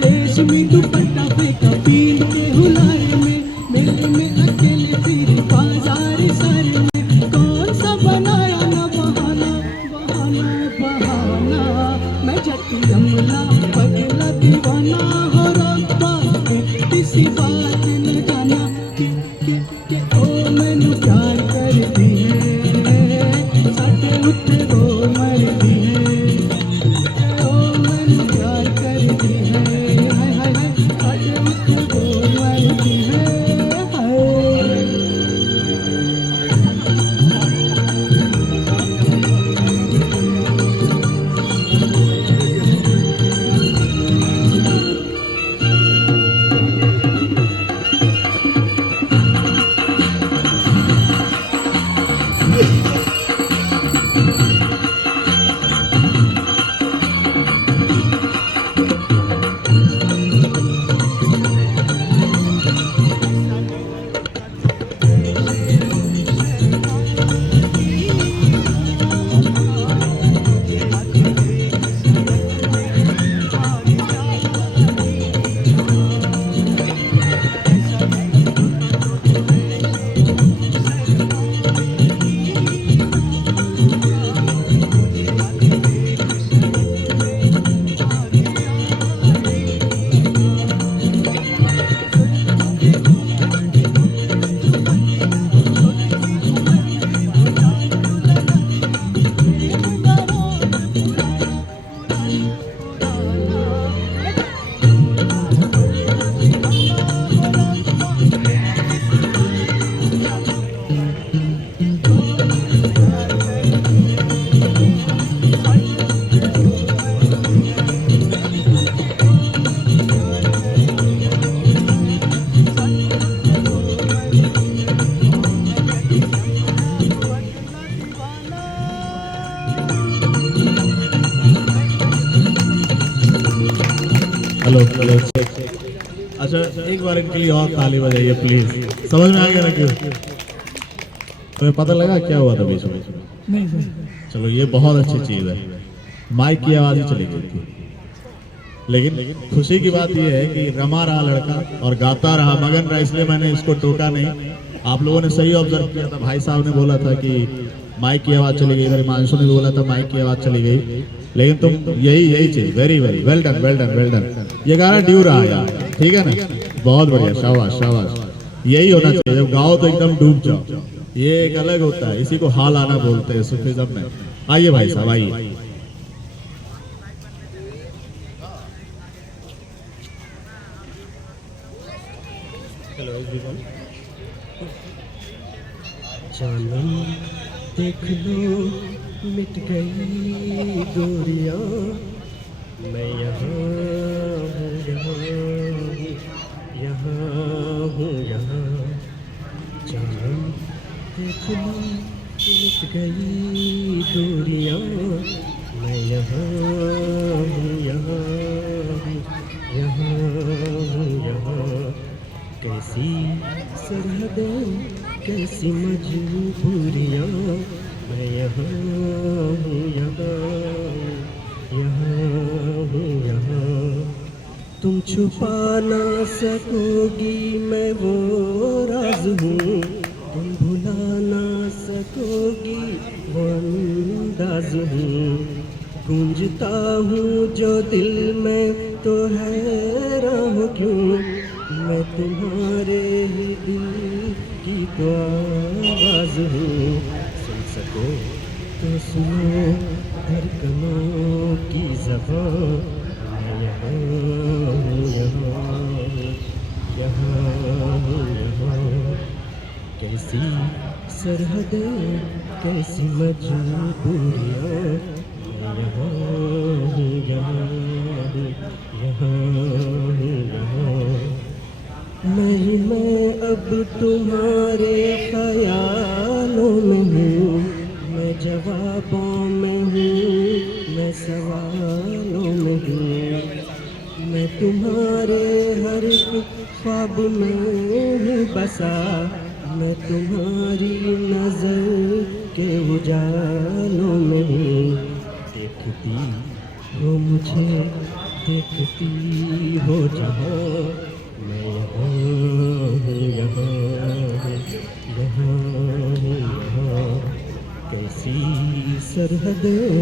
रेशमी दुपट्टा फेंका पील के हुलारे में, मेले में अकेले फिर बाजार सारे में। कौन सा बनाया ना बहाना बहाना बहाना, मैं जटी अमला पगला दीवाना हो रब्बा, किसी बात न जाना कि ओ मैनू प्यार कर दी है, सट उठे वो मरदी है। ओ मैनू प्यार कर दी है, हाय हाय हाय, सट उठे वो मरदी है, हाय। Hello hello. अच्छा एक बार इनके लिए और ताली बजाइए प्लीज। समझ में आ गया ना क्यों? तुम्हें पता लगा क्या हुआ था बीच में? नहीं सर। चलो ये बहुत अच्छी चीज है, माइक की आवाज ही चली गई थी। लेकिन खुशी की बात यह है कि रमा रहा लड़का और गाता रहा, मगन रहा, इसलिए मैंने इसको टोका नहीं। आप लोगों ने सही ऑब्जर्व किया था, भाई साहब ने बोला था कि माइक की आवाज चली गई, इधर हिमांशु ने बोला था माइक की आवाज चली गई, लेकिन तुम यही चीज, very very well done well done well done. ये गाना ड्यू रहा यार, ठीक है ना? बहुत बढ़िया, शाबाश शाबाश। यही होना चाहिए, जब गाओ तो एकदम डूब जाओ, ये एक अलग होता है, इसी को हाल आना बोलते हैं सूफीज़्म में। आइए भाई साहब आइए। जानम देख लो मिट गई दूरियां, मैं यहाँ हूँ यहाँ। जानम देख लो मिट गई दूरियां, मैं यहाँ हूँ यहाँ। कैसी सरहदें कैसी मजबूरियां, मैं यहाँ हूँ। तुम छुपा ना सकोगी मैं वो राज हूँ, तुम भुला ना सकोगी वो अंदाज हूँ। गूंजता हूँ जो दिल में तो हैरान हूँ क्यों, मैं तुम्हारे ही दिल की तो आवाज़ हूँ। सुन सको तो सुनो जहाँ मैं यहाँ हूँ, यहाँ हूँ, यहाँ। कैसी सरहदें, कैसी मजबूरियाँ, मैं यहाँ हूँ, यहाँ हूँ, यहाँ हूँ, यहाँ। मैं अब तुम्हारे ख्यालों में हूँ, मैं जवाबों में हूँ, मैं सवालों में हूँ, मैं तुम्हारे हर एक ख्वाब में हूँ बसा, मैं तुम्हारी नज़र के उजालों में हूँ। देखती हो मुझे, देखती हो जहाँ, मैं यहाँ हूँ, यहाँ हूँ, यहाँ हूँ, यहाँ। कैसी सरहदें,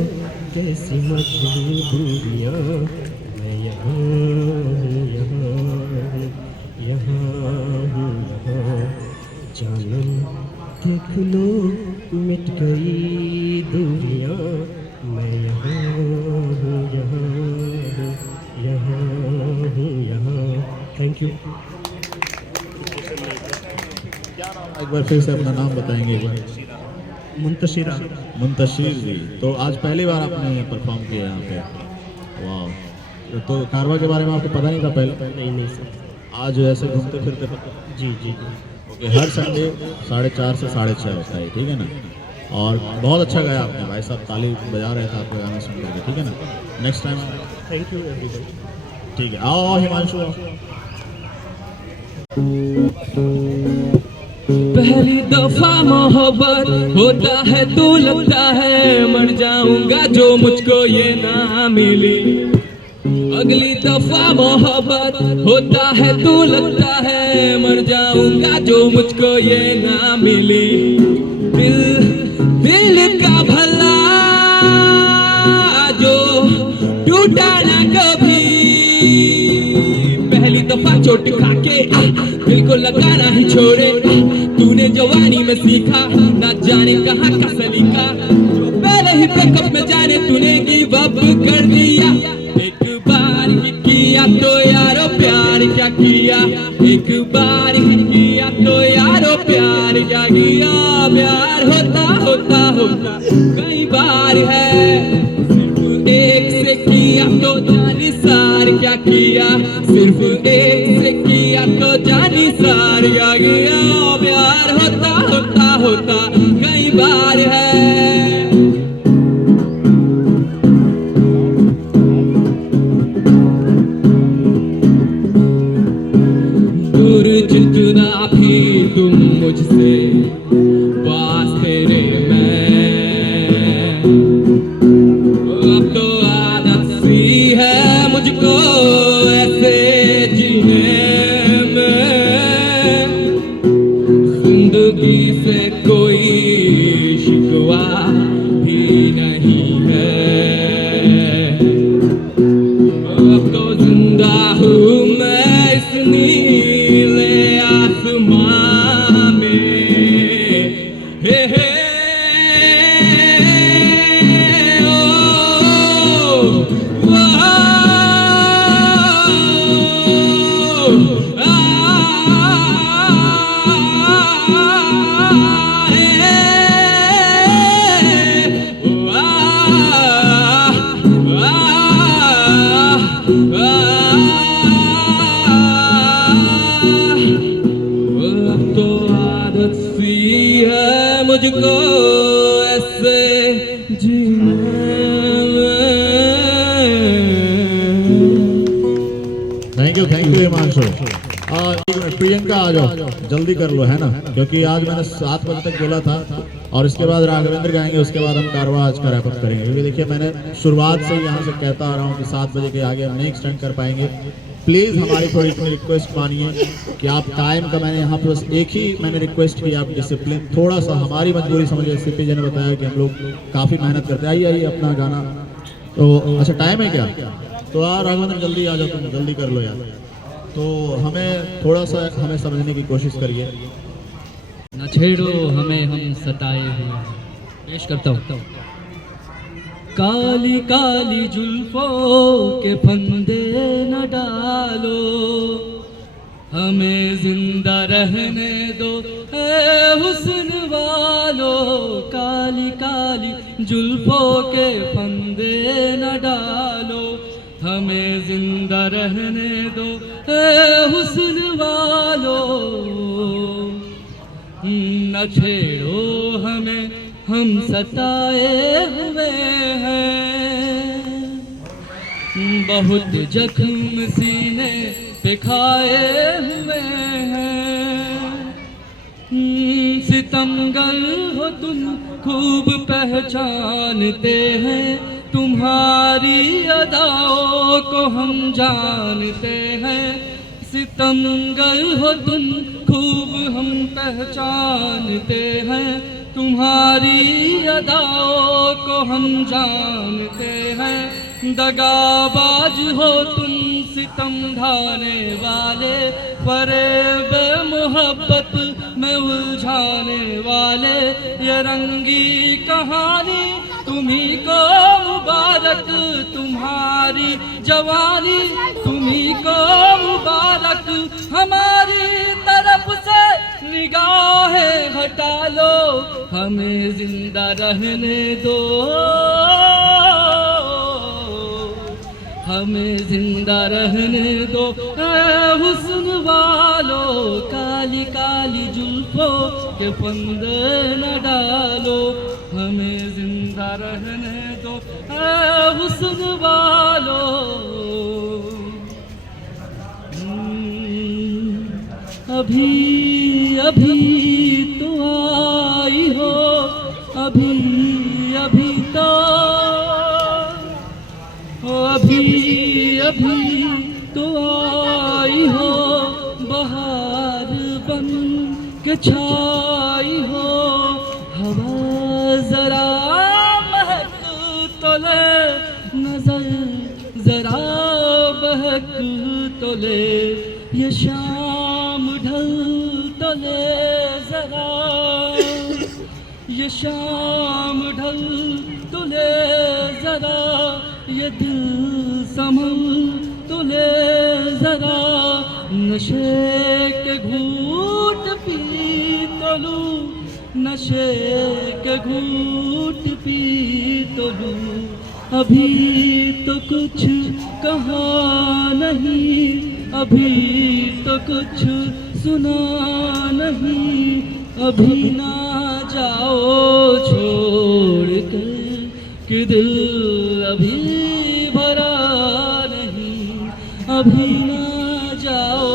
कैसी मजबूरियाँ, मैं यहाँ हूँ, यहाँ हूँ, यहाँ हूँ, यहाँ। जानम देख लो मिट गई दूरियाँ, मैं यहाँ हूँ, यहाँ हूँ, यहाँ हूँ, यहाँ। Thank you. एक बार फिर से अपना नाम बताएंगे एक बार। मुंतशिरा। मुंतशिर जी, तो आज पहली बार आपने परफॉर्म किया यहाँ पे। वाह, तो कारवा के बारे में आपको पता नहीं था पहले? नहीं सर। आज ऐसे घूमते फिरते? जी जी। ओके, हर संडे 4:30 से 6:30 होता है, ठीक है ना? और बहुत अच्छा गाया आपने भाई साहब, ताली बजा रहे थे आपका गाना सुन करके, ठीक है ना? Next time. Thank you everyone. ठीक है, आओ हिमांशु आओ। पहली दफा मोहब्बत होता है तो लगता है मर जाऊंगा जो मुझको ये ना मिली। अगली दफा मोहब्बत होता है तो लगता है मर जाऊंगा जो मुझको ये ना मिली। दिल का भला जो टूटा ना कभी, पहली दफा चोट खा के दिल को लगाना ही छोड़े। तूने जवानी में सीखा ना जाने कहाँ का सलीका, जो पहले ही ब्रेकअप में जाने तूने गिव अप कर दिया। एक बार ही किया तो यारो प्यार क्या किया, एक बार ही किया तो यारो प्यार क्या किया। प्यार होता होता होता कई बार है, सिर्फ एक से किया तो जानी सार क्या किया, सिर्फ एक से किया तो जानी सार क्या किया। प्यार होता होता होता कई बार है। दूर जितना भी तुम मुझसे, पास तेरे मैं। अब तो आदत सी है मुझको ऐसे जीने में, जिंदगी से कोई शिकवा भी नहीं है। अब तो जिंदा हूँ मैं इस नीले आसमां में। हे तो आदत सी है मुझको ऐसे जीने में। Thank you Himanshu. प्रियंका आ जाओ, जल्दी कर लो है ना, क्योंकि आज मैंने 7 बजे तक बोला था और इसके बाद राघवेंद्र गाएंगे, उसके बाद हम कारवा आज का रैप अप करेंगे। क्योंकि देखिए मैंने शुरुआत से ही यहाँ से कहता आ रहा हूँ कि 7 बजे के आगे हम नहीं एक्सटेंड कर पाएंगे। प्लीज़ हमारी थोड़ी इतनी रिक्वेस्ट मानिए कि आप टाइम का, मैंने यहाँ पे बस एक ही मैंने रिक्वेस्ट की, आप डिसिप्लिन थोड़ा सा, हमारी मजबूरी समझिए। सीपी जी ने बताया कि हम लोग काफ़ी मेहनत करते हैं। आइए अपना गाना तो अच्छा टाइम है क्या? तो राघवेंद्र जल्दी आ जाओ, तुम जल्दी कर लो यार। तो हमें थोड़ा सा हमें समझने की कोशिश करिए। न छेड़ो हमें हम सताए हुए, पेश करता हूँ। काली काली जुल्फों के फंदे न डालो, हमें जिंदा रहने दो ऐ हुस्न वालो। काली काली जुल्फों के फंदे न डालो, हमें जिंदा रहने दो ऐ हुस्न वालो। न छेड़ो हमें, हम सताए हुए हैं, बहुत जख्म सीने पे खाए हुए हैं। सितमगर हो तुम खूब पहचानते हैं, तुम्हारी अदाओं को हम जानते हैं। सितमगर हो तुम खूब हम पहचानते हैं, तुम्हारी अदाओं को हम जानते हैं। दगाबाज हो तुम सितम ढाने वाले, फरेब मोहब्बत में उलझाने वाले। ये रंगी कहानी तुम्ही को मुबारक, तुम्हारी जवानी तुम्ही को मुबारक। हमारी तरफ से निगाहें हटा लो, हमें जिंदा रहने दो, हमें जिंदा रहने दो ऐ हुस्न वालो। काली काली जुल्फों के फंदे न डालो, हमें जिंदा रहने दो ऐ हुस्न वालो। अभी अभी तो आई हो, अभी अभी तो, अभी अभी तो आई हो। बहार बन के छाई हो, हवा जरा महक तो ले, नजर जरा बहक तो ले। ये शाम ढल तो ले जरा, ये शाम ढल तो ले जरा। ये दिल संभल तो ले जरा, नशे के घूंट पी तो लूं, नशे के घूंट पी तो लूं। अभी तो कुछ कहा नहीं, अभी तो कुछ सुना नहीं। अभी ना जाओ छोड़ कर कि दिल अभी भरा नहीं, अभी ना जाओ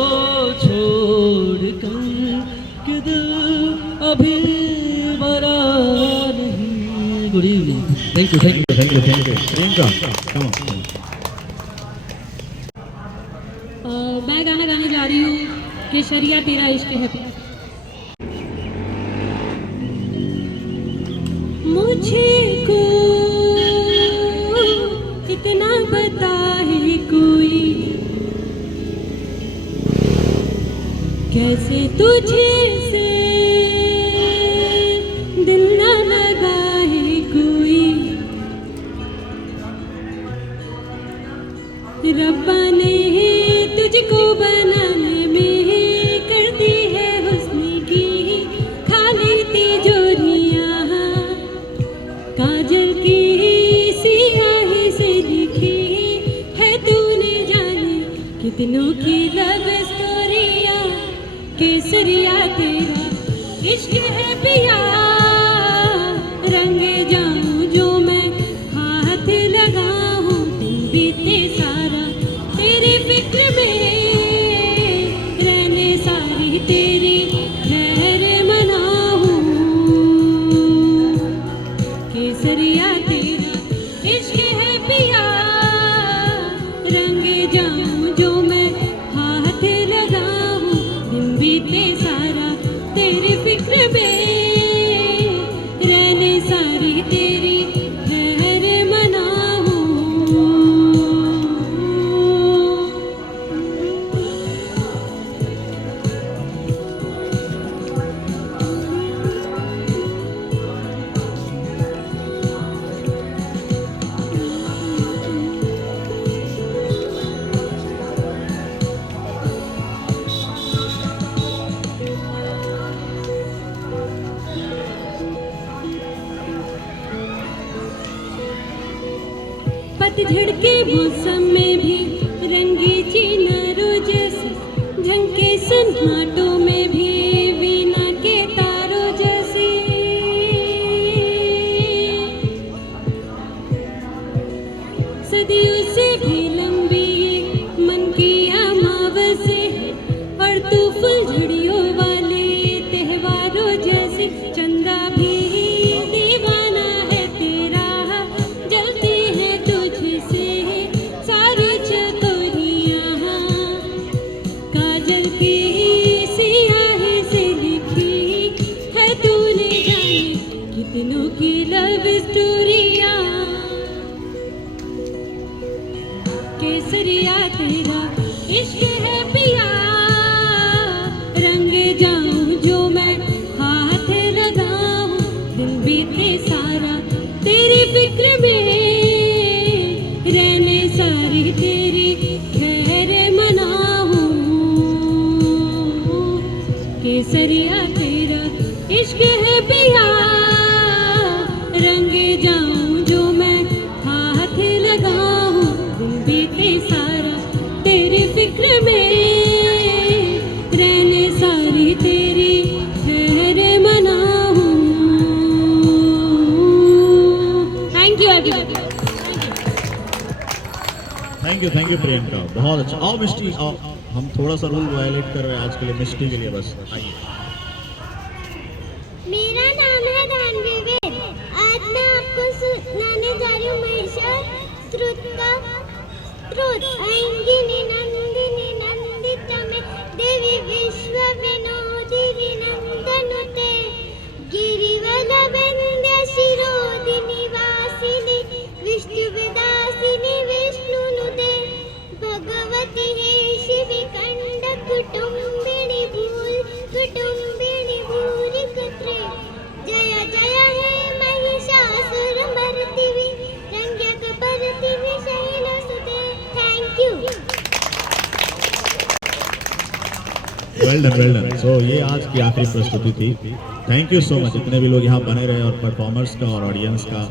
छोड़ कर कि दिल अभी भरा नहीं। Good evening, thank you thank you thank you thank you. Priyanka come on. मैं गाना गाने जा रही हूँ केसरिया तेरा इश्क है प्यार। मुझे को इतना पता है कोई, कैसे तुझे से दिल ना लगा है कोई। रब्बा ने तुझको बनाने में कर दी है हुस्न की खाली तिजोरियां, काजल की सियाही से लिखी है तूने जाने कितनों की लव स्टोरियां। केसरिया तेरा इश्क है पिया, रंगे जाऊं जो मैं हाथ लगाऊं। तुम बीते सारा तेरे फिक्र में रहने, सारी तेरी खैर मनाऊं। केसरिया तेरा इश्क है पिया, रंगे जाऊं जो मैं हाथ लगाऊं। दिन बीते सारा तेरी फिक्र में पतझड़ के मौसम में भी रंगी चिनारों जैसे, झंके सन्नाटों में भी वीणा के तारों जैसे। सदियों से भी लंबी ये मन की अमावस्या है, और तू फुलझड़ियों वाले त्योहारों जैसे। चंदा भी दीवाना है तेरा, जलती है तुझसे सारी चकोरियाँ। काजल की सियाही से लिखी है तूने जाने कितनों की लव स्टोरियाँ। केसरिया तेरा इश्क है पिया, रंगे जाऊं जो मैं हाथ लगाऊं। दिन बीते सारा तेरी फिक्र में, रहने सारी तेरी खैर मनाऊं। केसरिया तेरा इश्क है पिया, रंगे जाऊं जो मैं हाथ लगाऊं। दिन बीते सारा तेरी फिक्र में, रहने सारी तेरी खैर मनाऊं। Thank you everyone. Thank you Priyanka, बहुत अच्छा। आओ मिष्टी आओ, हम थोड़ा सा रूल वायलेट कर रहे हैं आज के लिए, मिष्टी के लिए बस आइए। मेरा नाम है दानवी वेद। आज मैं आपको सुनाने जा रही हूँ महिषा स्त्रुत का स्त्रोत। ऐंगिनी नंदिनी नंदिता में देवी विश्व विनोदिनी नंदनुते, गिरिवल वंद्य शिरोदिनी वासिनी विष्णु विदासिनी विष्णुनुते। भगवती है शिवी कंड कुटुंबिनी भूरि कत्रे। जय जय हे महिषासुर मर्दिनी, रंग्यक परतिनि शैलसुते। Thank you. Well done. So ये आज की आखिरी प्रस्तुति थी। थैंक यू सो मच, इतने भी लोग यहाँ बने रहे और परफॉर्मर्स का और ऑडियंस का।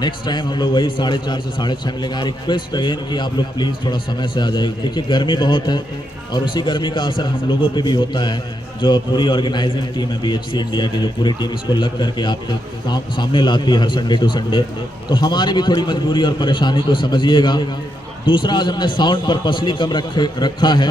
नेक्स्ट टाइम हम लोग वही 4:30 से 6:30 मिलेगा। रिक्वेस्ट अगेन कि आप लोग प्लीज़ थोड़ा समय से आ जाइए। देखिए गर्मी बहुत है और उसी गर्मी का असर हम लोगों पे भी होता है। जो पूरी ऑर्गेनाइजिंग टीम है BHC इंडिया की, जो पूरी टीम इसको लग करके आपके सामने लाती है हर संडे टू संडे, तो हमारी भी थोड़ी मजबूरी और परेशानी को समझिएगा। दूसरा, आज हमने साउंड पर्पसली कम रखा है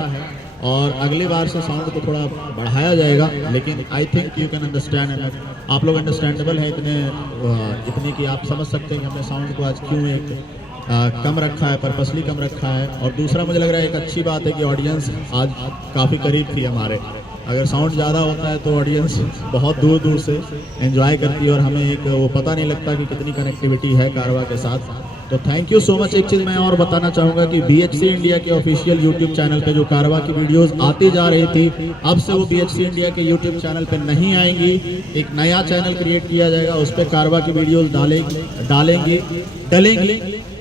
और अगली बार से साउंड को थोड़ा बढ़ाया जाएगा, लेकिन I think you can understand and आप लोग अंडरस्टैंडेबल है इतने कि आप समझ सकते हैं कि हमने साउंड को आज क्यों एक कम रखा है, पर्पसली कम रखा है। और दूसरा, मुझे लग रहा है एक अच्छी बात है कि ऑडियंस आज काफ़ी करीब थी हमारे। अगर साउंड ज़्यादा होता है तो ऑडियंस बहुत दूर दूर से एंजॉय करती है और हमें एक वो पता नहीं लगता कि कितनी कनेक्टिविटी है कारवा के साथ। तो थैंक यू सो मच। एक चीज़ मैं और बताना चाहूँगा कि BHC इंडिया के ऑफिशियल यूट्यूब चैनल पे जो कारवा की वीडियोस आती जा रही थी, अब से वो BHC इंडिया के यूट्यूब चैनल पे नहीं आएंगी। एक नया चैनल क्रिएट किया जाएगा, उस पर कारवा की वीडियोस डालेंगे।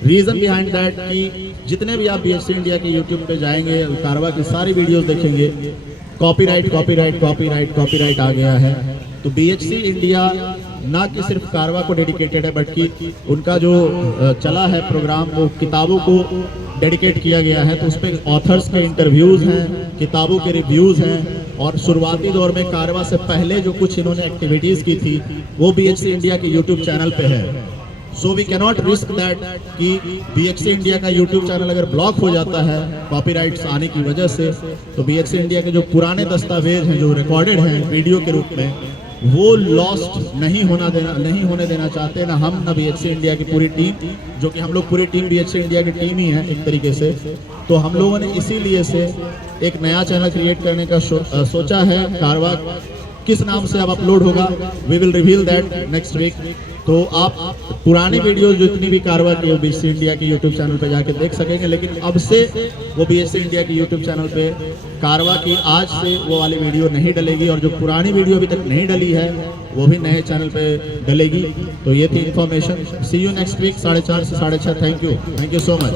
रीज़न बिहाइंड दैट कि जितने भी आप BHC इंडिया के यूट्यूब पे जाएंगे, कारवा की सारी वीडियोज़ देखेंगे, कॉपीराइट आ गया है। तो BHC इंडिया ना कि सिर्फ कारवा को डेडिकेटेड है, बल्कि उनका जो चला है प्रोग्राम वो किताबों को डेडिकेट किया गया है। तो उस पर ऑथर्स के इंटरव्यूज़ हैं, किताबों के रिव्यूज़ हैं, और शुरुआती दौर में कारवा से पहले जो कुछ इन्होंने एक्टिविटीज़ की थी वो BHC इंडिया के यूट्यूब चैनल पे है। So we cannot risk that कि BHC इंडिया का यूट्यूब चैनल अगर ब्लॉक हो जाता है कॉपीराइट्स आने की वजह से, तो BHC इंडिया के जो पुराने दस्तावेज हैं जो रिकॉर्डेड हैं वीडियो के रूप में, वो लॉस्ट नहीं होने देना चाहते, ना हम ना BHC इंडिया की पूरी टीम, जो कि हम लोग पूरी टीम BHC इंडिया की टीम ही है एक तरीके से। तो हम लोगों ने इसीलिए से एक नया चैनल क्रिएट करने का सोचा है। कारवा किस नाम से अब अपलोड होगा, we will reveal that next week. तो आप पुरानी वीडियोस जो इतनी भी कारवा की वो BHC इंडिया के यूट्यूब चैनल पे जाके देख सकेंगे, लेकिन अब से वो BHC इंडिया के यूट्यूब चैनल पे कारवा की आज से वो वाली वीडियो नहीं डलेगी, और जो पुरानी वीडियो अभी तक नहीं डली है वो भी नए चैनल पे डलेगी। तो ये थी information. See you next week 4:30 से 6:30। Thank you so much.